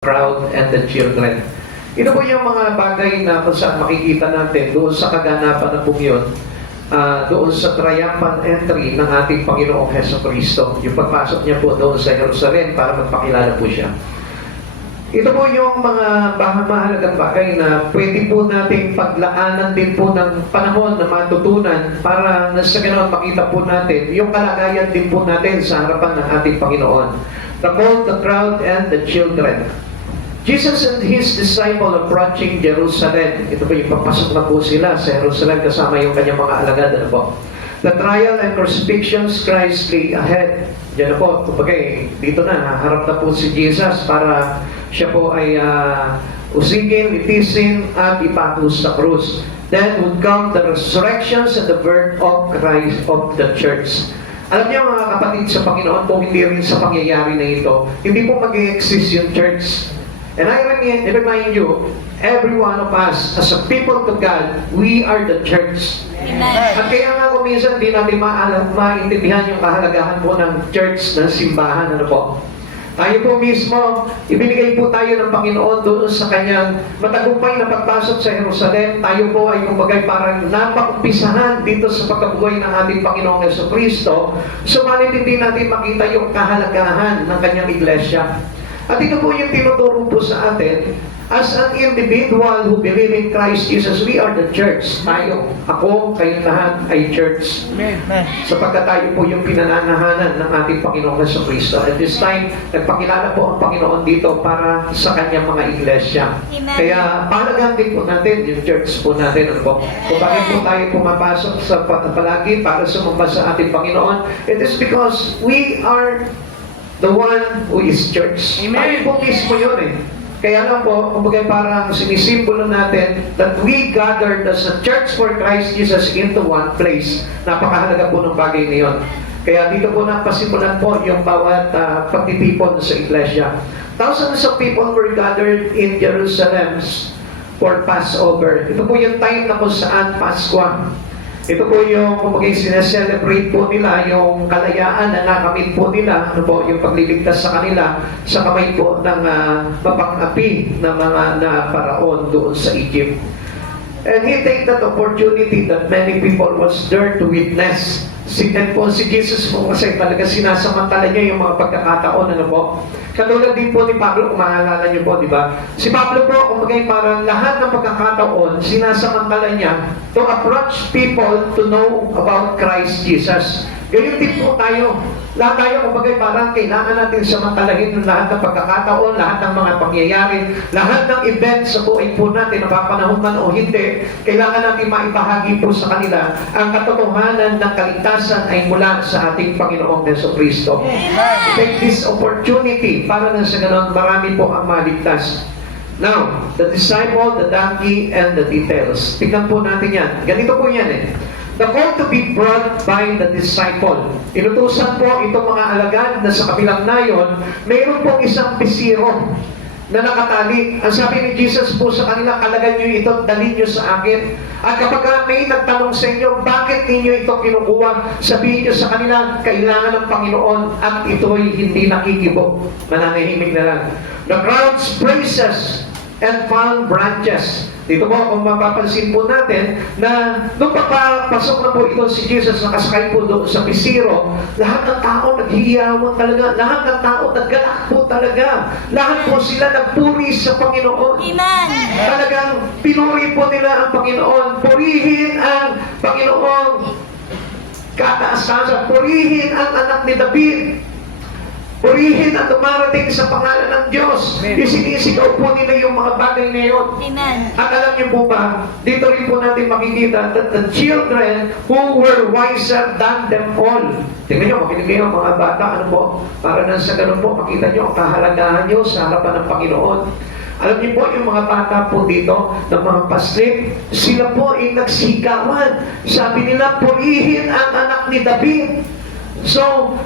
crowd and the children. Ito po yung mga bagay na kung saan makikita natin doon sa kaganapan na po yun, doon sa triumphant entry ng ating Panginoong Jesucristo. Yung pagpasok niya po doon sa Jerusalem para magpakilala po siya. Ito po yung mga mahalagang bagay na pwede po nating paglaanan din po ng panahon na matutunan para sa ganoon makita po natin yung kalagayan din po natin sa harapan ng ating Panginoon. The bold, the crowd, and the children. Jesus and His disciple approaching Jerusalem. Ito po yung papasok na po sila sa Jerusalem kasama yung kanyang mga alagad. Ano po? The trial and crucifixions Christ lay ahead. Diyan na po, kumbaga dito na, harap na po si Jesus para siya po ay usigin, itisin, at ipatos sa krus. Then would come the resurrections and the birth of Christ of the church. Alam niyo mga kapatid sa Panginoon, kung hindi rin sa pangyayari na ito, hindi po mag-exist yung church. And I remind you, every one of us, as a people to God, we are the church. Amen. At kaya nga kung minsan di natin maintindihan yung kahalagahan po ng church, ng simbahan, ano po. Tayo po mismo, ibinigay po tayo ng Panginoon doon sa kanyang matagumpay na pagpasok sa Jerusalem. Tayo po ay kumbagay parang napag-umpisahan dito sa pagkabuhay ng ating Panginoong Jesucristo. Subalit hindi natin makita yung kahalagahan ng kanyang iglesia. At ito po yung tinuturo po sa atin, as an individual who believe in Christ Jesus, we are the church. Tayo, ako, kayong lahat ay church. Amen. Sapagkat tayo po yung pinananahanan ng ating Panginoong Jesucristo. At this time, nagpakilala po ang Panginoon dito para sa kanyang mga iglesia. Amen. Kaya palagahan din po natin yung church po natin. Ano po? Kung bakit po tayo pumapasok sa palagi para sumamba sa ating Panginoon, it is because we are the one who is church. Amen. Tayo po mismo yun eh. Kaya lang po, kumbaga parang sinisimbolo natin that we gathered as a church for Christ Jesus into one place. Napakahalaga po ng bagay na yun. Kaya dito po napasimulan po yung bawat pagtitipon sa iglesia. Thousands of people were gathered in Jerusalem for Passover. Ito po yung time na kung saan Pasko. Ito po yung kumbaga sineselebrate po nila yung kalayaan na nakamit po nila, ano po, yung pagliligtas sa kanila sa kamay po ng mapang-api ng mga paraon doon sa Egypt. And he take that opportunity that many people was there to witness. And po si Jesus po kasi talaga sinasamantala niya yung mga pagkakataon, ano po. Katulad din po ni Pablo, kung maalala niyo po, di ba? Si Pablo po, kumbaga parang lahat ng pagkakataon, sinasamantala niya to approach people to know about Christ Jesus. Ganyan din po tayo. Lahat tayo, kumbaga parang kailangan natin samantalahin ng lahat ng pagkakataon, lahat ng mga pangyayari, lahat ng events sa buhay po natin, napapanahon man o hindi, kailangan natin maibahagi po sa kanila ang katotohanan ng kaligtasan ay mula sa ating Panginoong Jesucristo. Take this opportunity para na sa ganon, marami po ang maligtas. Now, the disciple, the donkey, and the details. Tignan po natin yan. Ganito po yan eh. The call to be brought by the disciple. Inutusan po itong mga alagad na sa kabilang nayon, mayroon pong isang pisiro na nakatali. Ang sabi ni Jesus po sa kanila, alagad nyo ito, dalhin nyo sa akin. At kapag may nagtanong sa inyo, bakit ninyo ito kinukuha? Sabihin nyo sa kanila, kailangan ng Panginoon at ito'y hindi nakikibok. Mananahimik na lang. The crowds praises and palm branches. Dito po, kung mapapansin po natin, na nung papasok na po ito si Jesus, nakasakay po doon sa pisiro, lahat ng tao naghihiyawan talaga, lahat ng tao naggalak po talaga, lahat po sila nagpuri sa Panginoon. Amen. Talagang pinuri po nila ang Panginoon, purihin ang Panginoon, kataasan, purihin ang anak ni David. Purihin ang dumarating sa pangalan ng Diyos. Isinisigaw po nila yung mga bagay na yun. Amen. At alam niyo po ba, dito rin po natin makikita that the children who were wiser than them all. Tingnan nyo, makinig kayo mga bata, ano po, para na sa ganun po, makita nyo ang kahalagahan nyo sa harapan ng Panginoon. Alam niyo po, yung mga bata po dito, ng mga paslit, sila po ay nagsigawan. Sabi nila, purihin ang anak ni David. So,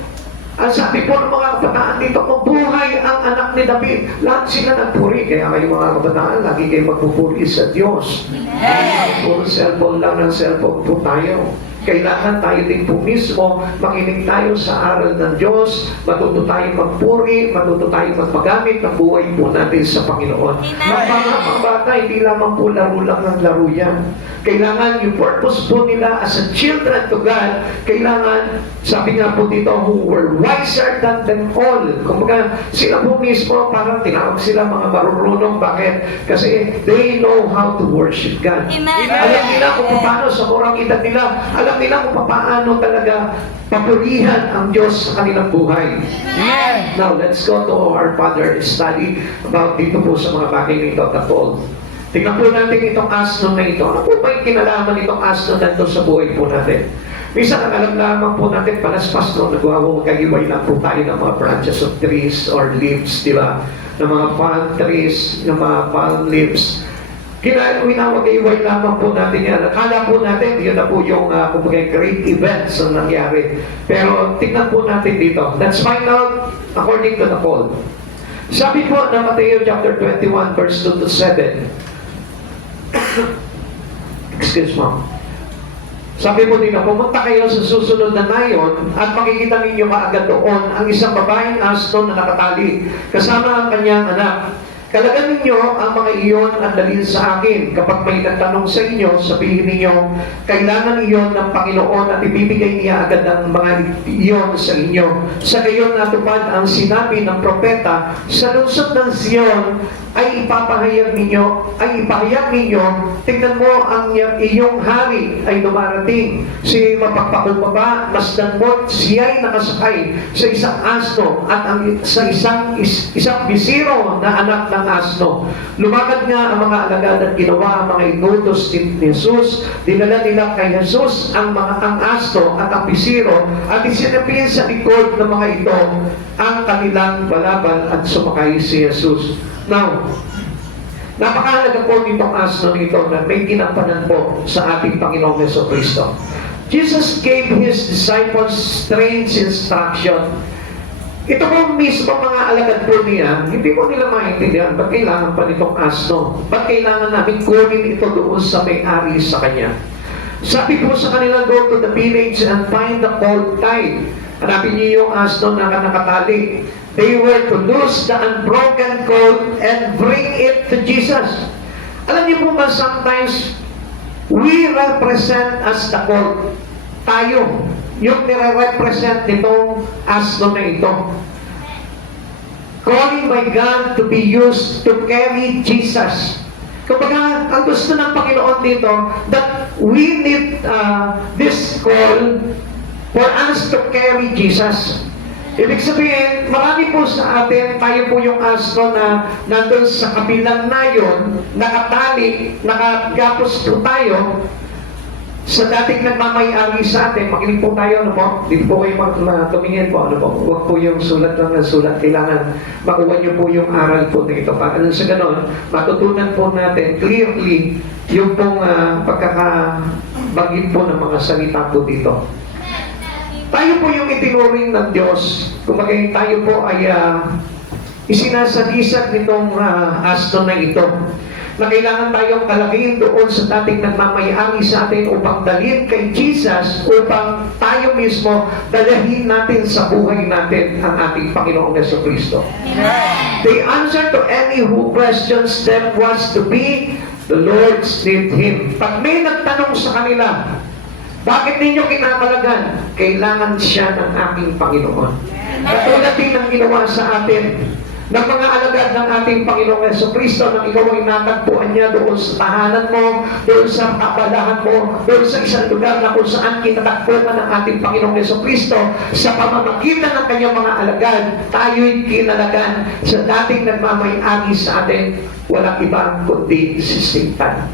ang sabi po ng mga kabataan dito, mabuhay ang anak ni David. Lahat sila nagpuri. Kaya kayo mga kabataan, lagi kayo magpupuri sa Diyos. Amen. Puro cellphone lang ng cellphone po tayo. kailangan tayo din po mismo makinig tayo sa aral ng Diyos, matuto tayo magpuri, matuto tayo magpagamit ng buhay po natin sa Panginoon. Mga bata, hindi lamang po laro lang ng laro yan. Kailangan yung purpose po nila as a children to God, kailangan, sabi nga po dito, who were wiser than them all. Kumbaga, sila po mismo, parang tinawag sila mga marurunong. Bakit? Kasi they know how to worship God. Amen. Alam nila kung paano sa murang edad nila, alam nila kung paano talaga papurihan ang Diyos sa kanilang buhay. Amen. Now, let's go to our Father study about dito po sa mga bagay nito at Paul. Tingnan po natin itong asno na ito. Ano po ba yung kinalaman itong asno na ito sa buhay po natin? Minsan ang alam lamang po natin, palaspas no, nagwawagiway lang po tayo ng mga branches of trees or leaves, di ba? Ng mga palm trees, ng mga palm leaves. Winawagayway lamang po natin yan. Akala po natin, yun na po yung kumbaga great events na nangyari. Pero tingnan po natin dito. Let's find out according to the Paul. Sabi po na Mateo chapter 21 verse 2 to 7. Excuse me. Sabi po dito, pumunta kayo sa susunod na nayon at makikita ninyo kaagad doon ang isang babaeng asno na nakatali kasama ang kanyang anak. Kalagan ninyo ang mga iyon at dalhin sa akin. Kapag may nagtanong sa inyo, sabihin ninyo, kailangan iyon ng Panginoon at ibibigay niya agad ang mga iyon sa inyo. Sa gayon natupad ang sinabi ng propeta, sa lungsod ng Zion ay ipahayag ninyo, tingnan mo ang iyong hari ay dumarating. Si mapagpakumbaba, masdan mo, siya'y nakasakay sa isang asno at sa isang bisiro na anak ng asno. Lumakad nga ang mga alagad at ginawa ang mga inutos ni Jesus. Dinala nila kay Jesus ang asno at ang bisiro at isinapin sa likod ng mga ito ang kanilang balabal at sumakay si Jesus. Now, napakahalaga po nitong asno nito na may ginampanan po sa ating Panginoong Jesucristo. Jesus gave His disciples strange instruction. Ito po mismo mga alagad po niya, hindi po nila maintindihan, ba't kailangan pa nitong asno? Ba't kailangan namin kunin ito doon sa may-ari sa kanya? Sabi po sa kanila, go to the village and find the colt tied. Hanapin niyo yung asno na nakatali. They were to loose the unbroken colt and bring it to Jesus. Alam niyo po ba, sometimes we represent as the colt. Tayo, yung nire-represent nitong asno na ito. Calling by God to be used to carry Jesus. Kumbaga, ang gusto ng Panginoon dito, that we need this call for us to carry Jesus. Ibig sabihin, marami po sa atin, tayo po yung asno na nandun sa kabilang nayon, nakatali, nakagapos po tayo, sa dating nagmamayari sa atin, makinig po tayo, ano po? Dito po kayo tumingin po, ano po? Huwag po yung sulat lang ng sulat. Kailangan makuha niyo po yung aral po nito. Para sa ganon, matutunan po natin clearly yung pong pagkakabanggit po ng mga salita po dito. Tayo po yung itinuring ng Diyos. Kumbaga tayo po ay isinasalisag nitong asno na ito. Na kailangan tayong kalagin doon sa dating nagmamayari sa atin upang dalhin kay Jesus, upang tayo mismo dalahin natin sa buhay natin ang ating Panginoong Jesucristo. The answer to any who questions them was to be the Lord's need Him. Pag may nagtanong sa kanila, bakit ninyo kinakalagan? Kailangan siya ng aking Panginoon. Katulad din ang ginawa sa atin ng mga alagad ng ating Panginoong Jesucristo, nang ikaw ay natagpuan niya doon sa tahanan mo, doon sa kabalahan mo, doon sa isang lugar na kung saan kinatagpuan ng ating Panginoong Jesucristo, sa pamamagitan ng kanyang mga alagad, tayo'y kinalagan sa dating nagmamayari sa atin, walang iba kundi si Satan.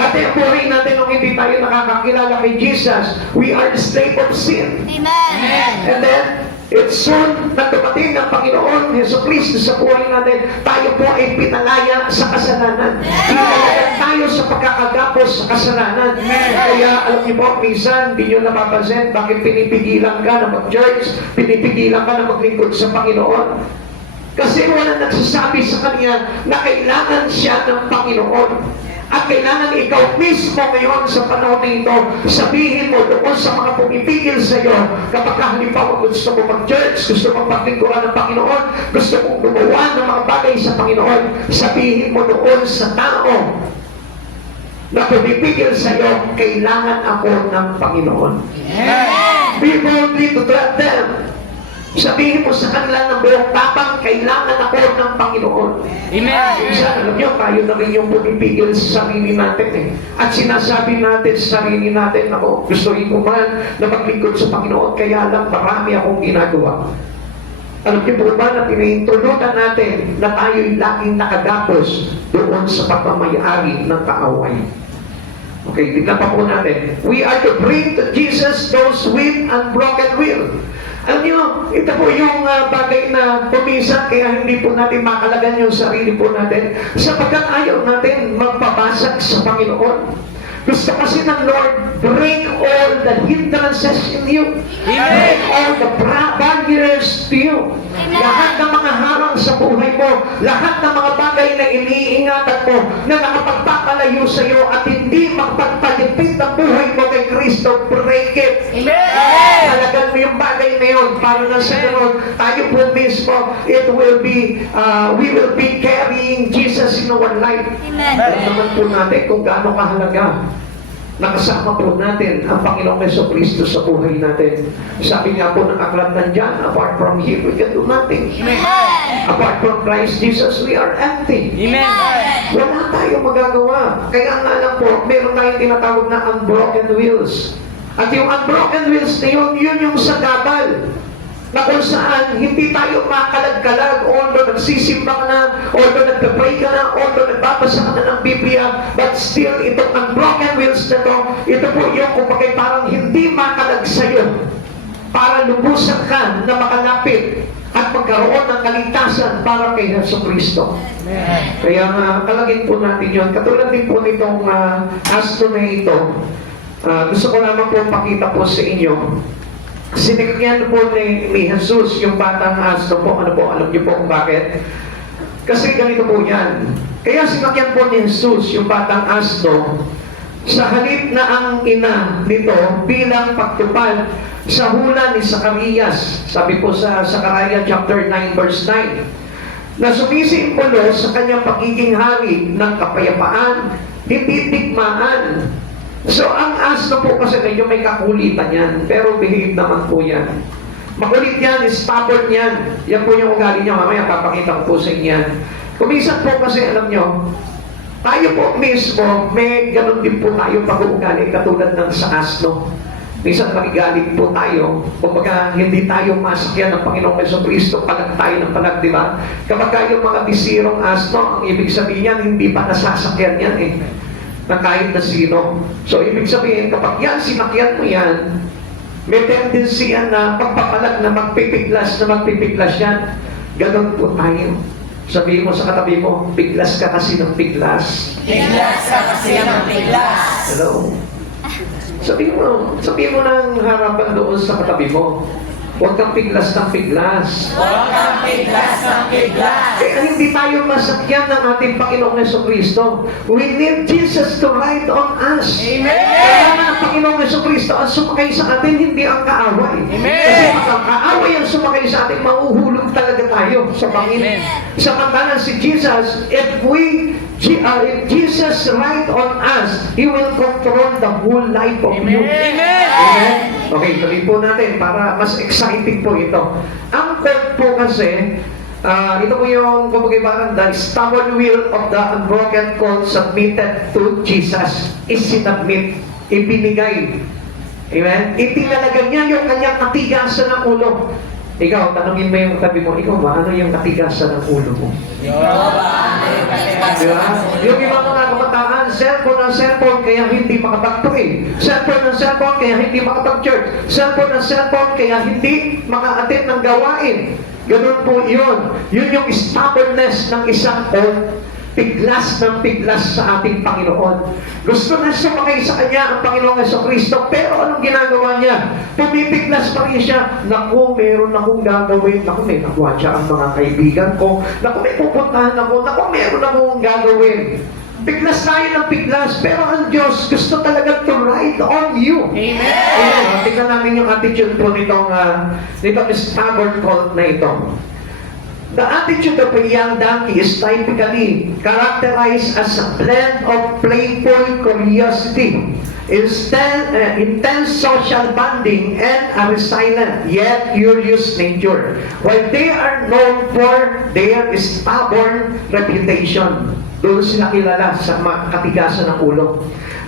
Dati ang buhay natin nung hindi tayo nakakakilala kay Jesus, we are the slave of sin. Amen. And then, it's soon na dumating ang Panginoon Jesucristo sa buhay natin, tayo po ay pinalaya sa kasalanan. Pinalaya tayo sa pagkakagapos sa kasalanan. Kaya alam niyo po, minsan, di nyo napapansin, bakit pinipigilan ka na mag-church, pinipigilan ka na maglingkod sa Panginoon. Kasi wala nagsasabi sa kanya na kailangan siya ng Panginoon. At kailangan ikaw mismo ngayon sa panahon nito, sabihin mo doon sa mga pumipigil sa iyo, kapag halimbawa gusto mo mag-church, gusto mo paglingkuran ng Panginoon, gusto mong gumawa ng mga bagay sa Panginoon, sabihin mo doon sa tao na pumipigil sa iyo, kailangan ako ng Panginoon. Be boldly to tell them. Sabihin mo sa kanila ng buong tapang, kailangan ako ng Panginoon. Amen. Minsan, alam nyo, tayo na rin yung pumipigil sa sarili natin eh. At sinasabi natin sa sarili natin, ako, gustuin ko man na maglingkod sa Panginoon, kaya lang marami akong ginagawa. Alam niyo po ba na pinahintulutan natin na tayo'y laging nakagapos doon sa pagmamayari ng kaaway. Okay, tignan pa po natin. We are to bring to Jesus those with unbroken will. Alam niyo, ito po yung bagay na kuminsan kaya hindi po natin makalagan yung sarili po natin sapagkat ayaw natin magpabasag sa Panginoon. Gusto kasi ng Lord, break all the hindrances in you. Break all the barriers to you. Lahat ng mga harang sa buhay mo, lahat ng mga bagay na iniingatan mo, na nakapagpapalayo sa iyo at hindi magpagpalipit ang buhay mo kay Kristo, break it. Talagan mo yung bagay na yun para na sa ganun, tayo po mismo, we will be carrying Jesus in our life. Alam naman po natin kung gaano kahalaga nakasama po natin ang Panginoong Jesucristo sa buhay natin. Sabi nga po ng aklat nandiyan, apart from Him, we can do nothing. Apart from Christ Jesus, we are empty. Wala tayong magagawa. Kaya nga lang po, meron tayong tinatawag na unbroken wheels. At yung unbroken wheels na yun, yun yung sagabal na kung saan hindi tayo makalag-kalag, although nagsisimba ka na, although nagpapray ka na, although nagbabasa ka na ng Biblia, but still, itong unbroken wheels na to, ito po yung kumbaga parang hindi makalag sa'yo para lubusan ka na makalapit at magkaroon ng kaligtasan para kay Jesucristo. Kaya kalagin po natin yun. Katulad din po nitong asto na ito, gusto ko lamang po pakita po sa inyo. Sinigyan po ni Jesus yung batang aso po. Ano po? Alam niyo po kung bakit? Kasi ganito po yan. Kaya sinakyan po ni Jesus yung batang aso sa halip na ang ina nito bilang pagtupad sa hula ni Zacarias. Sabi po sa Zechariah chapter 9 verse 9 na sumisimbolo sa kanyang pagiging hari ng kapayapaan, hindi digmaan. So, ang aso po kasi medyo may kakulitan yan, pero behave naman po yan. Makulit yan, stubborn yan. Yan po yung ugali niya. Mamaya papakita ko po sa inyo yan. Kuminsan po kasi, alam nyo, tayo po mismo, may ganun din po tayo pag-uugali katulad ng sa asno. Minsan magigalit po tayo, kumbaga hindi tayo masakyan ng Panginoong Jesucristo, palag tayo ng palag, di ba? Kapag yung mga bisirong asno, ang ibig sabihin yan, hindi pa nasasakyan yan eh. Na kahit na sino. So, ibig sabihin, kapag yan, sinakyan mo yan, may tendency yan na pagpapalag na magpipiglas yan. Ganon po tayo. Sabihin mo sa katabi mo, piglas ka kasi ng piglas. Piglas ka kasi ng piglas. Hello? Sabihin mo ng harapan doon sa katabi mo. Huwag kang piglas ng piglas. Huwag kang piglas ng piglas. Kaya hindi tayo masakyan ng ating Panginoong Jesucristo. We need Jesus to ride on us. Amen. Kaya nga ang Panginoong Jesucristo ang sumakay sa atin, hindi ang kaaway. Amen. Kasi pag ang kaaway ang sumakay sa atin, mahuhulog talaga tayo sa Panginoon. Samantalang si Jesus, if Jesus ride on us, He will control the whole life of you. Amen. Amen. Okay, tuloy po natin para mas exciting po ito. Ang quote po kasi, ito po yung kumbaga parang the stubborn will of the unbroken call submitted to Jesus is sinubmit, ibinigay. Amen? Itinalaga niya yung kanyang katigasan ng ulo. Ikaw, tanungin mo yung tabi mo, ikaw ba, ano yung katigasan ng ulo mo? Diba? Yung ibang mga kabataan, cellphone ng cellphone kaya hindi makapag-pray. Cellphone ng cellphone kaya hindi makapag-church. Cellphone ng cellphone kaya hindi maka-attend ng gawain. Ganun po yun. Yun yung stubbornness ng isang piglas ng piglas sa ating Panginoon. Gusto na sumakay sa Kanya ang Panginoong Jesucristo, pero anong ginagawa niya? Pumipiglas pa rin siya. Naku, meron akong gagawin. Naku, may nakuha siya ang mga kaibigan ko. Naku, may pupuntahan ako. Naku, meron akong gagawin. Piglas tayo ng piglas, pero ang Diyos gusto talaga to ride on you. Amen. Tingnan namin yung attitude po nitong stubborn colt na ito. The attitude of a young donkey is typically characterized as a blend of playful curiosity, intense social bonding, and a resilient yet curious nature, while they are known for their stubborn reputation. Doon sila kilala sa katigasan ng ulo.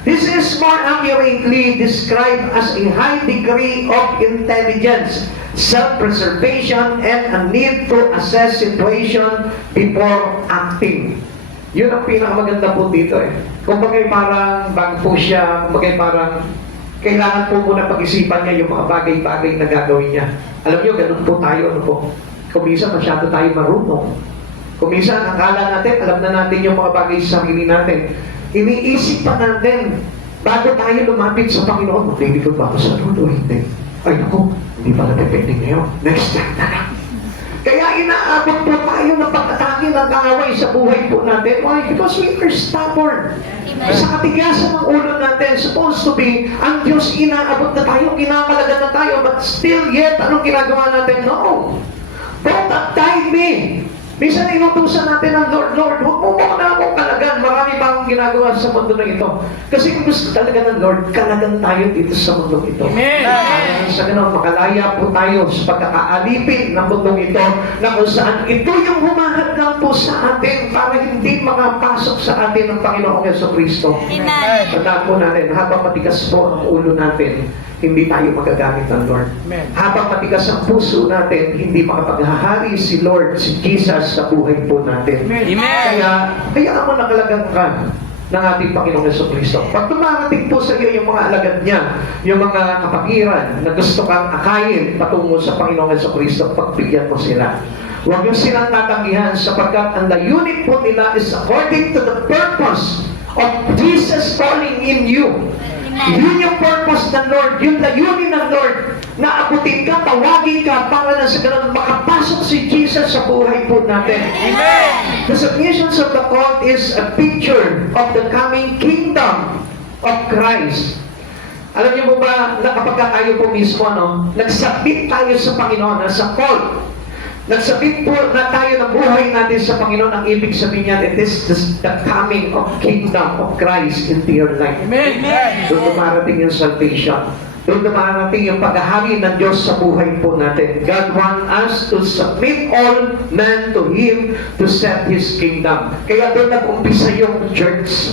This is more accurately described as a high degree of intelligence, self-preservation, and a need to assess situation before acting. Yun ang pinakamaganda po dito eh. Kung bagay parang bago po siya, kung bagay parang kailangan po muna pag-isipan niya yung mga bagay-bagay na gagawin niya. Alam niyo, ganun po tayo, ano po. Kung minsan masyado tayo marunong. Kung minsan akala natin, alam na natin yung mga bagay sa sarili natin. Iniisip pa natin, bago tayo lumapit sa Panginoon, maglilingkod ba ako sa Lord o hindi? Ay naku, hindi pala pepende ngayon. Next time na lang. Kaya inaabot po tayo ng pagkatake ng kaaway sa buhay po natin. Why? Because we are stubborn. Sa katigasan ng ulo natin, supposed to be, ang Diyos inaabot na tayo, kinakalaga na tayo, but still yet, anong ginagawa natin? No. Don't uptight me. Minsan inutusan natin ang Lord, Lord, huwag mo muna akong kalagan. Marami pa akong ginagawa sa mundo na ito. Kasi kung gusto talaga ng Lord, kalagan tayo dito sa mundo ito. Amen. Sa ganun, makalaya po tayo sa pagkakaalipin ng mundong ito na kung saan ito yung humahadlang po sa atin para hindi makapasok sa atin ng Panginoong Jesucristo. Amen. Tandaan po natin, habang matigas po ang ulo natin, hindi tayo magagamit ng Lord. Amen. Habang matigas ang puso natin, hindi makapaghahari si Lord, si Jesus sa buhay po natin. Amen. Kaya, hayaan mo nakalagang ka ng ating Panginoong Jesucristo. Pag tumarating po sa iyo yung mga alagad niya, yung mga kapakiran na gusto kang akayin patungo sa Panginoong Jesucristo, pagbigyan mo sila. Huwag yung silang tatanggihan sapagkat ang layunin po nila is according to the purpose of Jesus calling in you. Yun yung purpose ng Lord, yung layunin ng Lord, na abutin ka, tawagin ka, para na sa ganun makapasok si Jesus sa buhay po natin. Amen. The submissions of the cult is a picture of the coming kingdom of Christ. Alam niyo po ba, na kapag tayo po mismo, nagsabit tayo sa Panginoon, sa cult, nagsabit po na tayo ng buhay natin sa Panginoon, ang ibig sabihin niyan, it is the coming of kingdom of Christ into your life. Amen. Doon dumarating yung salvation. Doon dumarating yung paghahari ng Diyos sa buhay po natin. God wants us to submit all men to Him to set His kingdom. Kaya doon nag-umpisa yung church.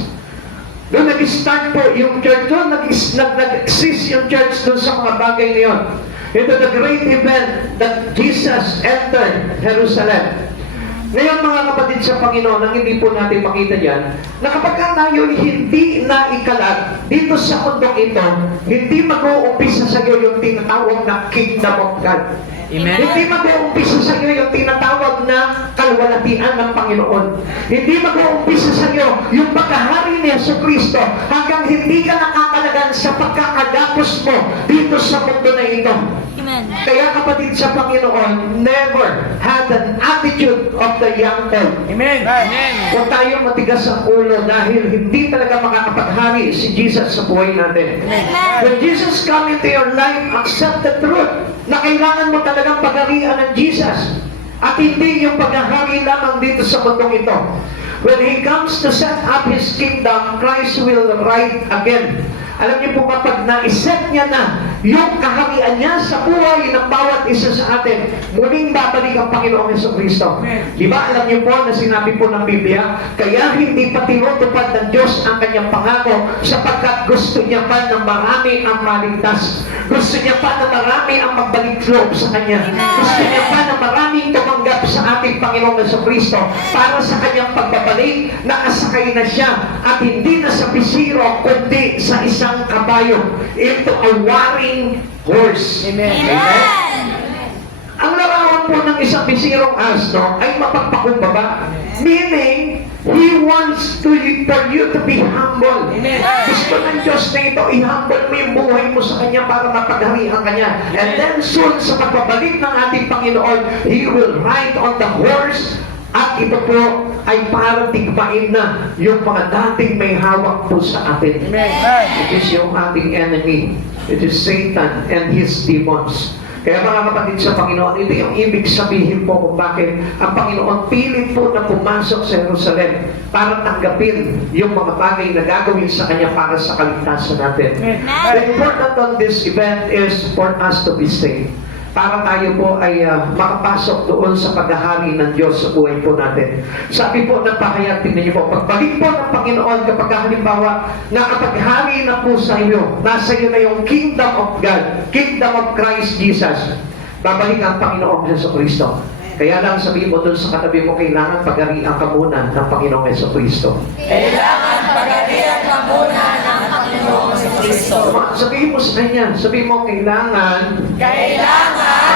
Doon nag-start po yung church. Doon nag-exist yung church doon sa mga bagay na yun. Ito the great event that Jesus entered Jerusalem. Ngayon mga kapatid sa Panginoon, ang hindi po natin makita dyan, na kapag tayo hindi na ikalag dito sa mundong ito, hindi mag-uumpisa sa iyo yung tinatawag na Kingdom of God. Amen. Hindi mag-uumpisa sa iyo yung tinatawag na kalwalatian ng Panginoon. Hindi mag-uumpisa sa iyo yung pagkahari ni Jesucristo hanggang hindi ka nakakalagan sa pagkakadapos mo dito sa mundo na ito. Amen. Kaya kapatid sa Panginoon, never had an attitude of the young colt. Amen. Amen. Huwag tayong matigas ang ulo dahil hindi talaga makakapaghari si Jesus sa buhay natin. When Jesus come into your life, accept the truth na kailangan mo talagang pagharian ng Jesus at hindi yung paghahari lamang dito sa mundong ito. When He comes to set up His kingdom, Christ will ride again. Alam niyo po kapag na-set niya na yung kaharian niya sa buhay ng bawat isa sa atin, muling babalik ang Panginoong Jesucristo. Di ba alam niyo po na sinabi po ng Biblia, kaya hindi pa tinutupad ng Diyos ang kanyang pangako sapagkat gusto niya pa na marami ang maligtas. Gusto niya pa na marami ang magbalik loob sa Kanya. Gusto niya pa na maraming tumanggap sa ating Panginoong Jesucristo para sa kanyang pagbabalik, nakasakay na siya at hindi na sa bisiro kundi sa isang kabayo. Ito a warring horse. Amen. Ang larawan po ng isang bisirong asno ay mapagpakumbaba. Meaning, He wants for you to be humble. Amen. Gusto ng Diyos na ito, i-humble mo yung buhay mo sa Kanya para mapagharihan Kanya. And then soon, sa pagbabalik ng ating Panginoon, He will ride on the horse at ito po ay para tigmain na yung mga dating may hawak po sa atin. Amen. It is yung ating enemy. It is Satan and his demons. Kaya mga kapatid sa Panginoon, ito yung ibig sabihin po kung bakit ang Panginoon pilit po na pumasok sa Jerusalem para tanggapin yung mga bagay na gagawin sa Kanya para sa kaligtasan natin. The important on this event is for us to be saved. Para tayo po ay makapasok doon sa paghahari ng Diyos sa buhay po natin. Sabi po ng pakayag, tingnan niyo po, pagbalik po ng Panginoon kapag halimbawa nakapaghari na po sa iyo, nasa iyo na yung kingdom of God, kingdom of Christ Jesus, babalik ang Panginoong Jesucristo. Kaya lang sabihin mo doon sa katabi mo, kailangan pagharian ka muna ng Panginoong Jesucristo. Kailangan pagalian ka muna ng Panginoong Kristo. Sabihin mo sa kanya, sabihin mo, kailangan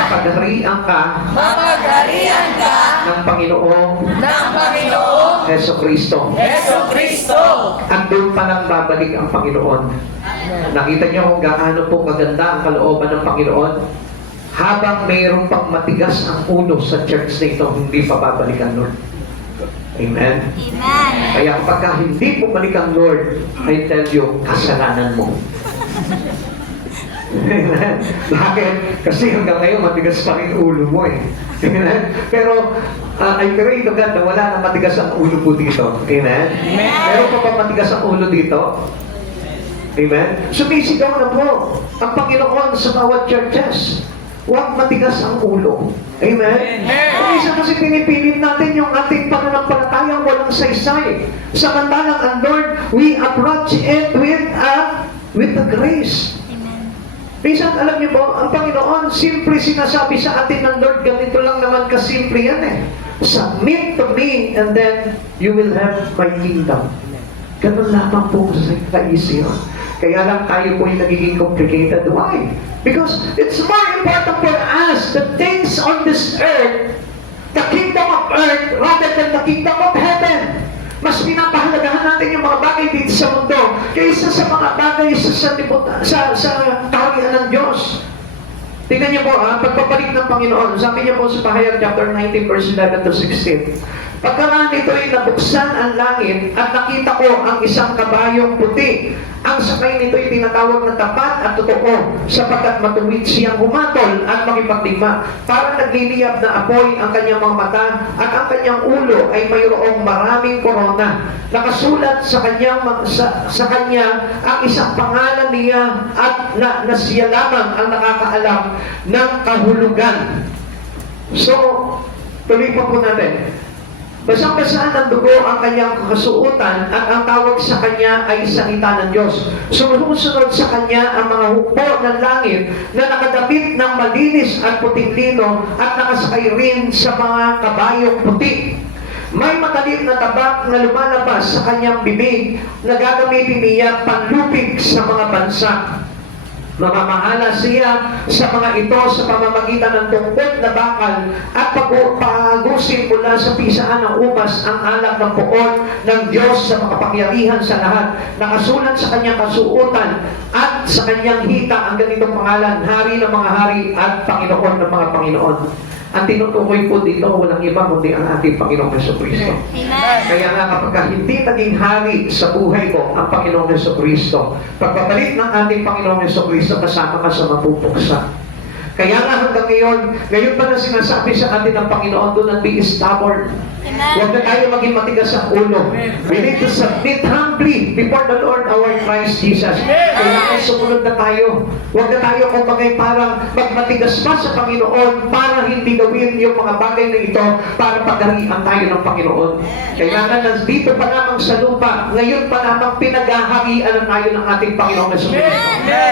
pagharian ka Mapagharian ka ng Panginoong ng Panginoong Jesucristo. Kristo. At doon pa lang babalik ang Panginoon. Nakita niyo kung gaano po kaganda ang kalooban ng Panginoon? Habang mayroon pang matigas ang ulo sa church na ito, hindi pa babalik ang Lord. Amen? Amen. Kaya kapag hindi bumalik ang Lord, I tell you, kasalanan mo. Amen? Bakit? Kasi hanggang ngayon, matigas pa rin ulo mo eh. Amen? Pero, I pray to God na wala na matigas ang ulo po dito. Amen? Meron pa ba matigas ang ulo dito? Amen? Sumisigaw na po ang Panginoon sa bawat churches. Huwag matigas ang ulo. Amen? Kung isa kasi pinipilit natin yung ating pananampalatayang walang saysay. Samantalang ang Lord, we approach it with the grace. Amen. Minsan, alam niyo po, ang Panginoon, simple sinasabi sa atin ng Lord, ganito lang naman kasimple yan eh. Submit to me and then you will have my kingdom. Ganun lamang po sa kaisi yun. Kaya lang tayo po yung nagiging complicated. Why? Because it's more important for us the things on this earth, the kingdom of earth, rather than the kingdom of heaven. Mas pinapahalagahan natin yung mga bagay dito sa mundo kaysa sa mga bagay sa kaharian ng Diyos. Tingnan niyo po, pagpapalik ng Panginoon, sabi niya po sa Pahayag chapter 19, verse 11 to 16. Pagkaraan nito ay nabuksan ang langit at nakita ko ang isang kabayong puti. Ang sakay nito ay tinatawag na tapat at totoo sapagkat matuwid siyang humatol at makipagdigma. Parang nagliliyab na apoy ang kanyang mga mata at ang kanyang ulo ay mayroong maraming korona. Nakasulat sa kanya ang isang pangalan niya at na siya lamang ang nakakaalam ng kahulugan. So, tuloy pa po natin. Basang-basaan ng dugo ang kanyang kasuotan at ang tawag sa kanya ay salita ng Diyos. Sumusunod sa kanya ang mga hukbo ng langit na nakadapit ng malinis at puting lino at nakasakay rin sa mga kabayong puti. May matalim na tabak na lumalabas sa kanyang bibig na gagamitin niya panlupig sa mga bansa. Mamamahala siya sa mga ito sa pamamagitan ng tungkod na bakal at pagusin mula sa pisaan ng umas ang alak ng poon ng Diyos sa makapangyarihan sa lahat. Nakasulat sa kanyang kasuotan at sa kanyang hita ang ganitong pangalan, Hari ng mga hari at Panginoon ng mga Panginoon. Ang tinutukoy po dito, walang iba kundi ang ating Panginoong Jesucristo. Amen. Kaya nga kapag hindi naging hari sa buhay mo ang Panginoong Jesucristo, pagpabalik ng ating Panginoong Jesucristo, kasama ka sa mapupuksa. Kaya nga hanggang ngayon pa na sinasabi sa atin ng Panginoon, do not be stubborn. Amen. Huwag na tayo maging matigas ang ulo. We need to submit humbly before the Lord our Christ Jesus. Kailangan sumunod na tayo. Huwag na tayo kumbagay parang magmatigas pa sa Panginoon para hindi gawin yung mga bagay na ito para pagharian tayo ng Panginoon. Kailangan nandito pa lamang sa lupa, ngayon pa lamang pinaghaharian na tayo ng ating Panginoon Jesucristo.